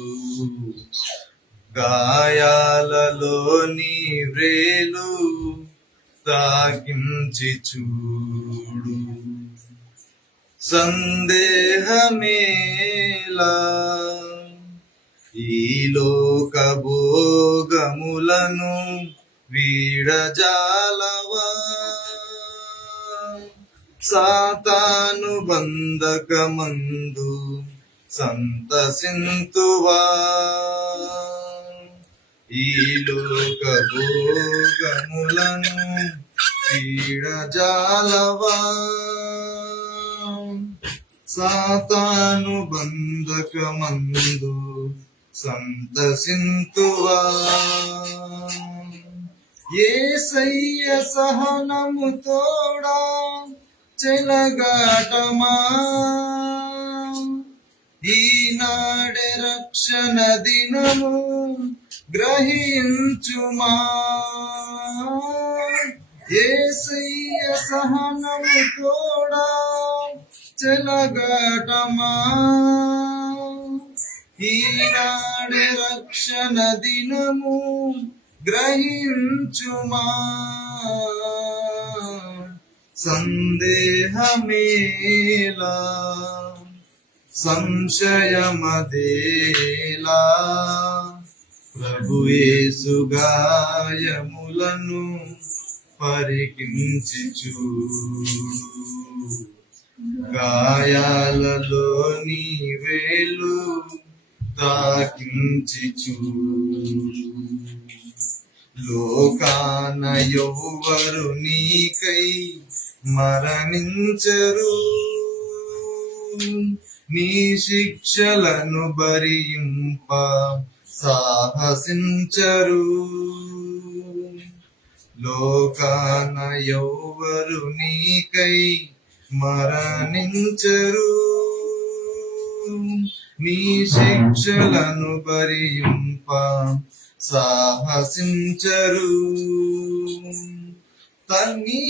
గాయాలలోని వ్రేలు తాకించి చూడు. సందేహమేలా ఈ లోక భోగములను వీడజాలవా. సాతాను బంధకమందు సంతసింతువా. ఈ లోక భోగములను వీడజాలవా. సాతాను బంధకమందు సంతసింతువా. యేసయ్య సహనము తోడా చెలగాటమా. ఈనాడే రక్షణ దినము గ్రహించుమా. యేసయ్య సహనము తోడా చెలగాటమా. ఈనాడే రక్షణ దినము గ్రహించుమా. సందేహమేలా సంశయమదేలా ప్రభు యేసు గాయములను పరికించి చూడు. గాయాలలో నీ వేలు తాకించి చూడు. లోకాన ఎవ్వరు నీకై మరణించరు, నీ శిక్షలను భరింప సాహసించరు. లోకాన ఎవ్వరు నీకై మరణించరు, నీ శిక్షలను భరింప సాహసించరు. నీ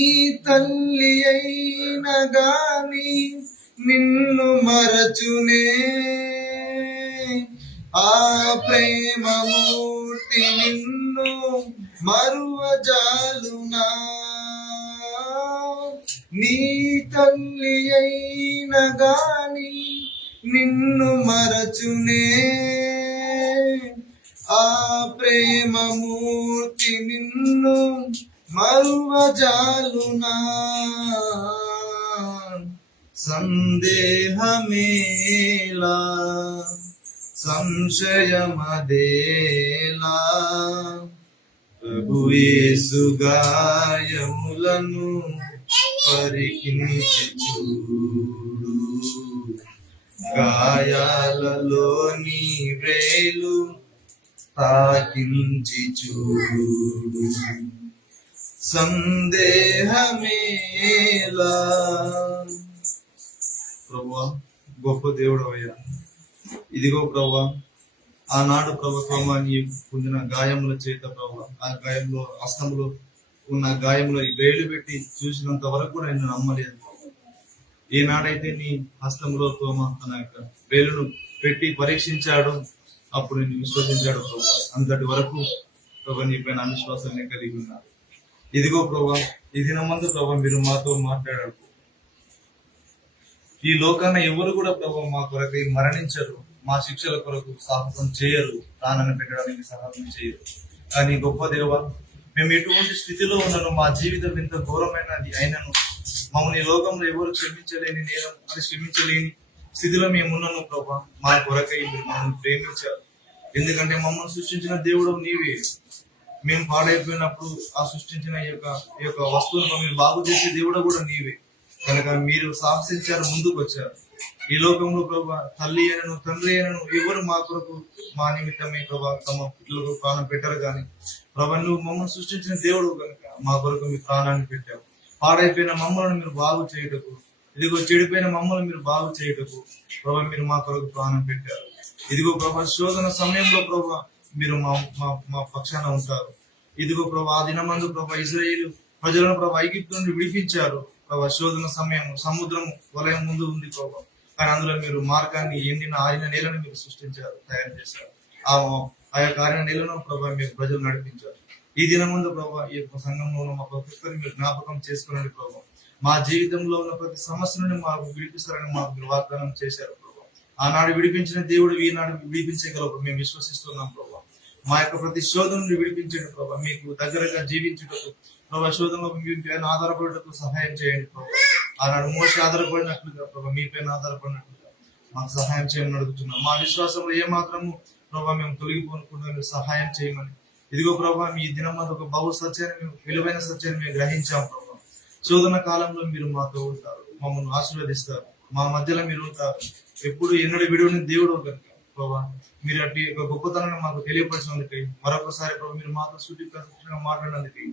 తల్లి అయిన గాని నిన్ను మరచునే, ఆ ప్రేమమూర్తి నిన్ను మరువజాలునా. నీ తల్లి అయిన గాని నిన్ను మరచునే, ఆ ప్రేమమూర్తి నిన్ను మరువజాలునా. సందేహమేలా, సంశయమదేలా, ప్రభు యేసు గాయములను పరికించి చూడు. గాయాలలో నీ వేలు తాకించి చూడు. సందేహమేలా. ప్రభువా, గొప్ప దేవుడు అయ్యా, ఇదిగో ప్రభువా, ఆనాడు ప్రభుత్వం నీ పొందిన గాయముల చేత ప్రభువా, ఆ గాయంలో హస్తములో ఉన్న గాయంలో వేలు పెట్టి చూసినంత వరకు కూడా నేను నమ్మలేదు. ఏనాడైతే నీ హస్తంలో తోమ తన యొక్క వేలును పెట్టి పరీక్షించాడు, అప్పుడు నేను విశ్వసించాడు ప్రభు. అంతటి వరకు ప్రభు నీ పైన అవిశ్వాసాన్ని కలిగి ఉన్నారు. ఇదిగో ప్రభా, ఈ దినమందు ప్రభా మీరు మాతో మాట్లాడారు. ఈ లోకాన ఎవరు కూడా ప్రభు మా కొరకు మరణించరు, మా శిక్షల కొరకు సాహసం చేయరు, ప్రాణాన్ని పెట్టడానికి సాహసం చేయరు. కానీ గొప్ప దేవ, మేము ఎటువంటి స్థితిలో ఉన్నాను, మా జీవితం ఎంత ఘోరమైనది అయినను మమ్మల్ని ఈ లోకంలో ఎవరు క్షమించలేని నేరం అది క్షమించలేని స్థితిలో మేము ఉన్నాను ప్రభా. మా కొరకై మీరు మమ్మల్ని ప్రేమించారు. ఎందుకంటే మమ్మల్ని సృష్టించిన దేవుడు నీవే. మేము పాడైపోయినప్పుడు ఆ సృష్టించిన ఈ యొక్క వస్తువులను మీరు బాగు చేసే దేవుడు కూడా నీవే. కనుక మీరు సాహసించారు, ముందుకు వచ్చారు. ఈ లోకంలో ప్రభా తల్లి అయినను తండ్రి అయినను ఎవరు మా కొరకు మా నిమిత్తమే ప్రభా తమ పిల్లలకు ప్రాణం పెట్టరు. కానీ ప్రభా నువ్వు మమ్మల్ని సృష్టించిన దేవుడు కనుక మా కొరకు మీ ప్రాణాన్ని పెట్టావు. పాడైపోయిన మమ్మల్ని మీరు బాగు చేయుటకు, ఇదిగో చెడిపోయిన మమ్మల్ని మీరు బాగు చేయుటకు ప్రభా మీరు మా కొరకు ప్రాణం పెట్టారు. ఇదిగో ప్రభా శోధన సమయంలో ప్రభా మీరు మా పక్షాన ఉంటారు. ఇదిగో ప్రభా ఆ దినమందు ప్రభా ఇశ్రాయేలు ప్రజలను ప్రభా ఐగుప్తు నుండి విడిపించారు. ప్రభా శోధన సమయం సముద్రం వలయం ముందు ఉంది ప్రభా, కానీ అందులో మీరు మార్గాన్ని ఎండిన ఆరిన నేలను మీరు సృష్టించారు, తయారు చేశారు. ఆ యొక్క ఆరిన నేలను ప్రభా మీరు ప్రజలు నడిపించారు. ఈ దినమందు ప్రభా ఈ యొక్క సంఘంలో ఉన్న మా ప్రతి ఒక్కరిని మీరు జ్ఞాపకం చేసుకునండి ప్రభా. మా జీవితంలో ఉన్న ప్రతి సమస్య నుండి మాకు విడిపిస్తారని మాకు మీరు వాగ్దానం చేశారు ప్రభా. ఆనాడు విడిపించిన దేవుడు ఈనాడు విడిపించగలవు మేము విశ్వసిస్తున్నాం ప్రభా. మా యొక్క ప్రతి శోధన నుండి విడిపించండి ప్రభా. మీకు దగ్గరగా జీవించుటకు ప్రభా, శోధనలో మీపైన ఆధారపడటకు సహాయం చేయండి ప్రభా. ఆనాడు మోషే ఆధారపడినట్లుగా ప్రభా మీపైన ఆధారపడినట్లుగా మాకు సహాయం చేయమని అడుగుతున్నాం. మా విశ్వాసంలో ఏ మాత్రము ప్రభా మేము తొలగిపోకుండా మీరు సహాయం చేయమని. ఇదిగో ప్రభా మీ దినం ఒక బహు సత్యాన్ని విలువైన సత్యాన్ని మేము గ్రహించాం ప్రభా. శోధన కాలంలో మీరు మాతో ఉంటారు, మమ్మల్ని ఆశీర్వదిస్తారు, మా మధ్యలో మీరు ఉంటారు. ఎప్పుడు ఎన్నడూ విడువని దేవుడు కనుక ప్రభా మీరు అట్టి యొక్క గొప్పతనాన్ని మాకు తెలియపరిచినందుకు మరొకసారి ప్రభు మీరు మాతో సూటిగా మాట్లాడినందుకు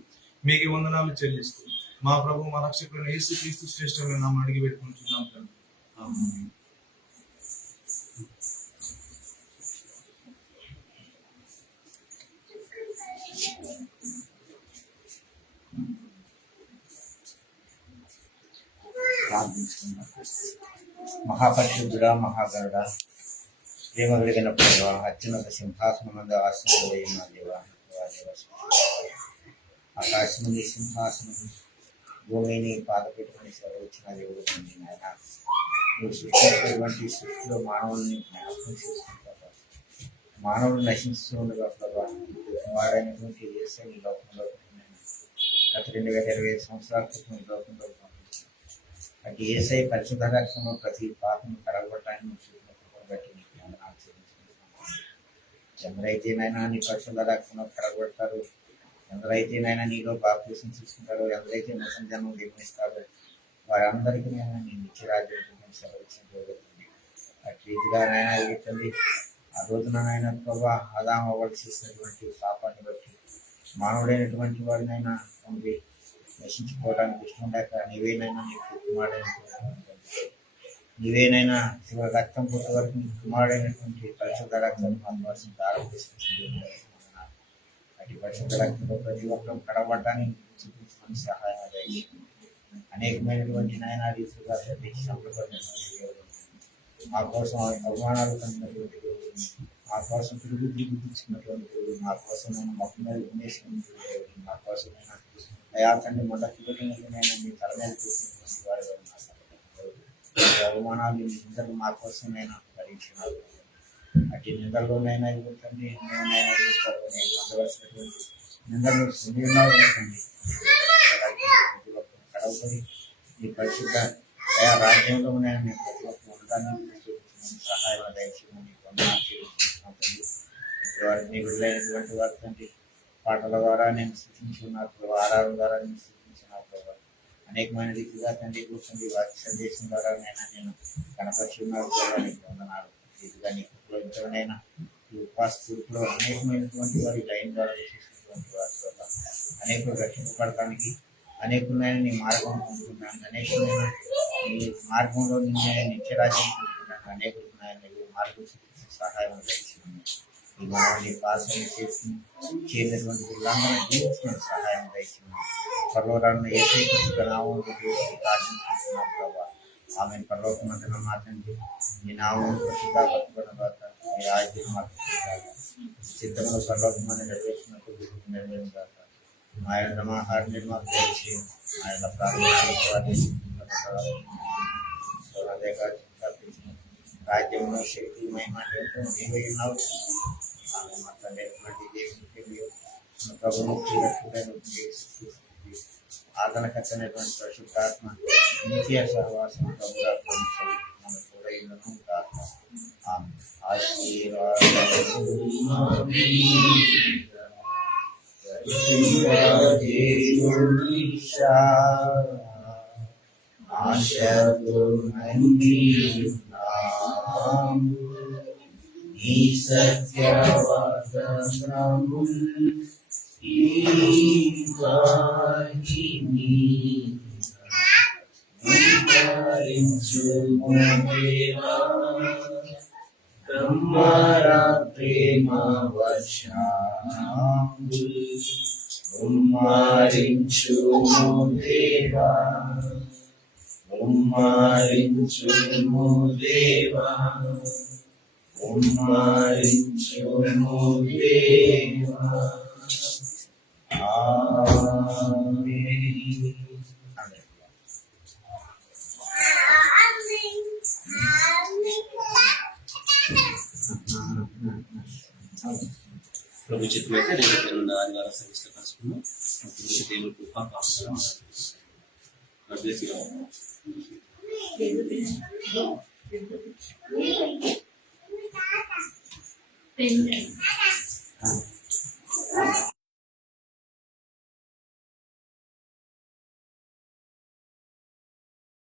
మీకు వందనాలు చెల్లిస్తూ మా ప్రభు మా రక్షకుడు యేసుక్రీస్తు శ్రేష్టమైన నామమున అడిగి పెట్టుకుంటున్నాం తండ్రి. ఆమేన్. మహాపరిశుద్ధుడా, మహాగరుడా, ప్రేమ కలిగిన ప్రభా, అత్యున్నత సింహాసనం మంది ఆశీర్వదించిన దేవా, ఆకాశం నీ సింహాసనం, భూమిని పాదపెట్టుకుని సెలవిచ్చిన దేవుడు ఆయన. నువ్వు సృష్టించినటువంటి సృష్టిలో మానవుల్ని జ్ఞాపకం చేసుకుంటా, మానవుడు నశిస్తుండగా ప్రభా వాడైనటువంటి యేసు ఈ లోకంలో గత 2025 సంవత్సరాల క్రితం ఈ లోకంలో అటు ఏసై పరిశుద్ధ రక్షణలో ప్రతి పాపను కడగొట్టడానికి బట్టి నీకు వందనాలు చెల్లించుకుంటున్నాను. ఎవరైతేనైనా నీ పరిశుద్ధ రక్షణలో కడగొడతారు, ఎవరైతేనైనా నీలో బాప్తీసం తీసుకుంటారో, ఎవరైతే మొత్తం జన్మం నిర్మిస్తారో వారందరికీ నేను నీ నిత్యరాజ్యం సెలవించడం జరుగుతుంది. అటు రీతిగానైనా ఎదుగుతుంది. ఆ రోజునైనా ప్రభా ఆదాము అవ్వలు చేసినటువంటి పాపాన్ని బట్టి మానవుడైనటువంటి వాడినైనా తండ్రి నశించుకోవడానికి ఇష్టం లేక నీవేనైనా నీ కుమారుడైనటువంటి నీవేనైనా శివ రక్తం పుట్ట వరకు నీ కుమారుడైనటువంటి పరిశుద్ధ రక్తం మా కోసం ప్రారంభిస్తుంది. అటు పరిశుద్ధ రక్తంలో ప్రతి ఒక్కరు కడబడ్డానికి చూపించమని సహాయం అయ్యి అనేకమైనటువంటి నాయన రీతిగా మా కోసం అవమానాలు పొందినటువంటి దేవుడు, మా కోసం తిరుగు తీసుకున్నటువంటి దేవుడు, మా కోసం నేను మొక్క మీద ఉమ్మేసినటువంటి దేవుడు, మా కోసం నేను దయాకండి మొదట చూడటమైనా మీ తల మీద కూర్చున్నటువంటి వారు అవమానాలు నిందలు మా కోసం నేను భరించినారు. అటు నిందల్లోనైనా ఇవ్వకండి, నేనైనా పొందవలసినటువంటి నిందలు సుదీర్ణండి కడవబడి ఈ పరిశుద్ధ దయా రాజ్యంలో నేను ప్రతి ఒక్క ఉండడానికి సహాయం దయచేయమని వారిని వెళ్ళైనటువంటి వారి తండ్రి పాటల ద్వారా నేను సృష్టించున్నారు, ఆరాధన ద్వారా నేను సృష్టించున్నారు, అనేకమైన రీతిగా తండ్రి కూర్చొని వాక్య సందేశం ద్వారా నేను కనపరిచి ఉన్నారు. వందనాలు. రీతిగా నీ కృపలోనైనా ఈ ఉపవాస స్థితిలో అనేకమైనటువంటి వారి లైన్ ద్వారా చేసినటువంటి వారి ద్వారా అనేకులు రక్షింపబడటానికి అనేకులైన నీ మార్గం పొందుతున్నాను, అనేకులైన నీ మార్గంలో నేను నిత్యరాజ్యం పొందుతున్నాను, అనేకులు మార్గం సహాయం దయచేయండి. ఈ మానవుని భాషను చేసినటువంటి వీళ్ళందరూ జీవించిన సహాయం దయచేయండి. పర్లోరాలను ఏకైక నామం ప్రార్థించుకుంటున్నాం ప్రభావ. ఆమె పర్లోకమందున మాట్లాడి మీ నామం ప్రతిగా పట్టుకున్న తర్వాత మీ రాజ్యం మాకు సిద్ధంలో పర్లోకమంది నెరవేర్చినప్పుడు నెరవేరుగాక. ఆయన నమాహాన్ని మాకు తెలిసి ఆయన రాజ్యంలో శక్తి మహిమ నీవై ఉన్నావు. ఆమె మా తండ్రి దేవునికి ప్రభుత్వ ఆదరణకర్తమైనటువంటి పరిశుద్ధాత్మ నిత్య సహవాసం ప్రభుగా మన తోడైనను కాక. ఆమె ప్రేమ వర్షించుము దేవా, ఉమ్మరించుము దేవా, ఉమ్మరించుము దేవా. ప్రభు చిత్తమైతే రేపు ఆదివారం సర్వీస్ లో కలుసుకున్నాం. దేవుడి కృప కాపుదల పెన్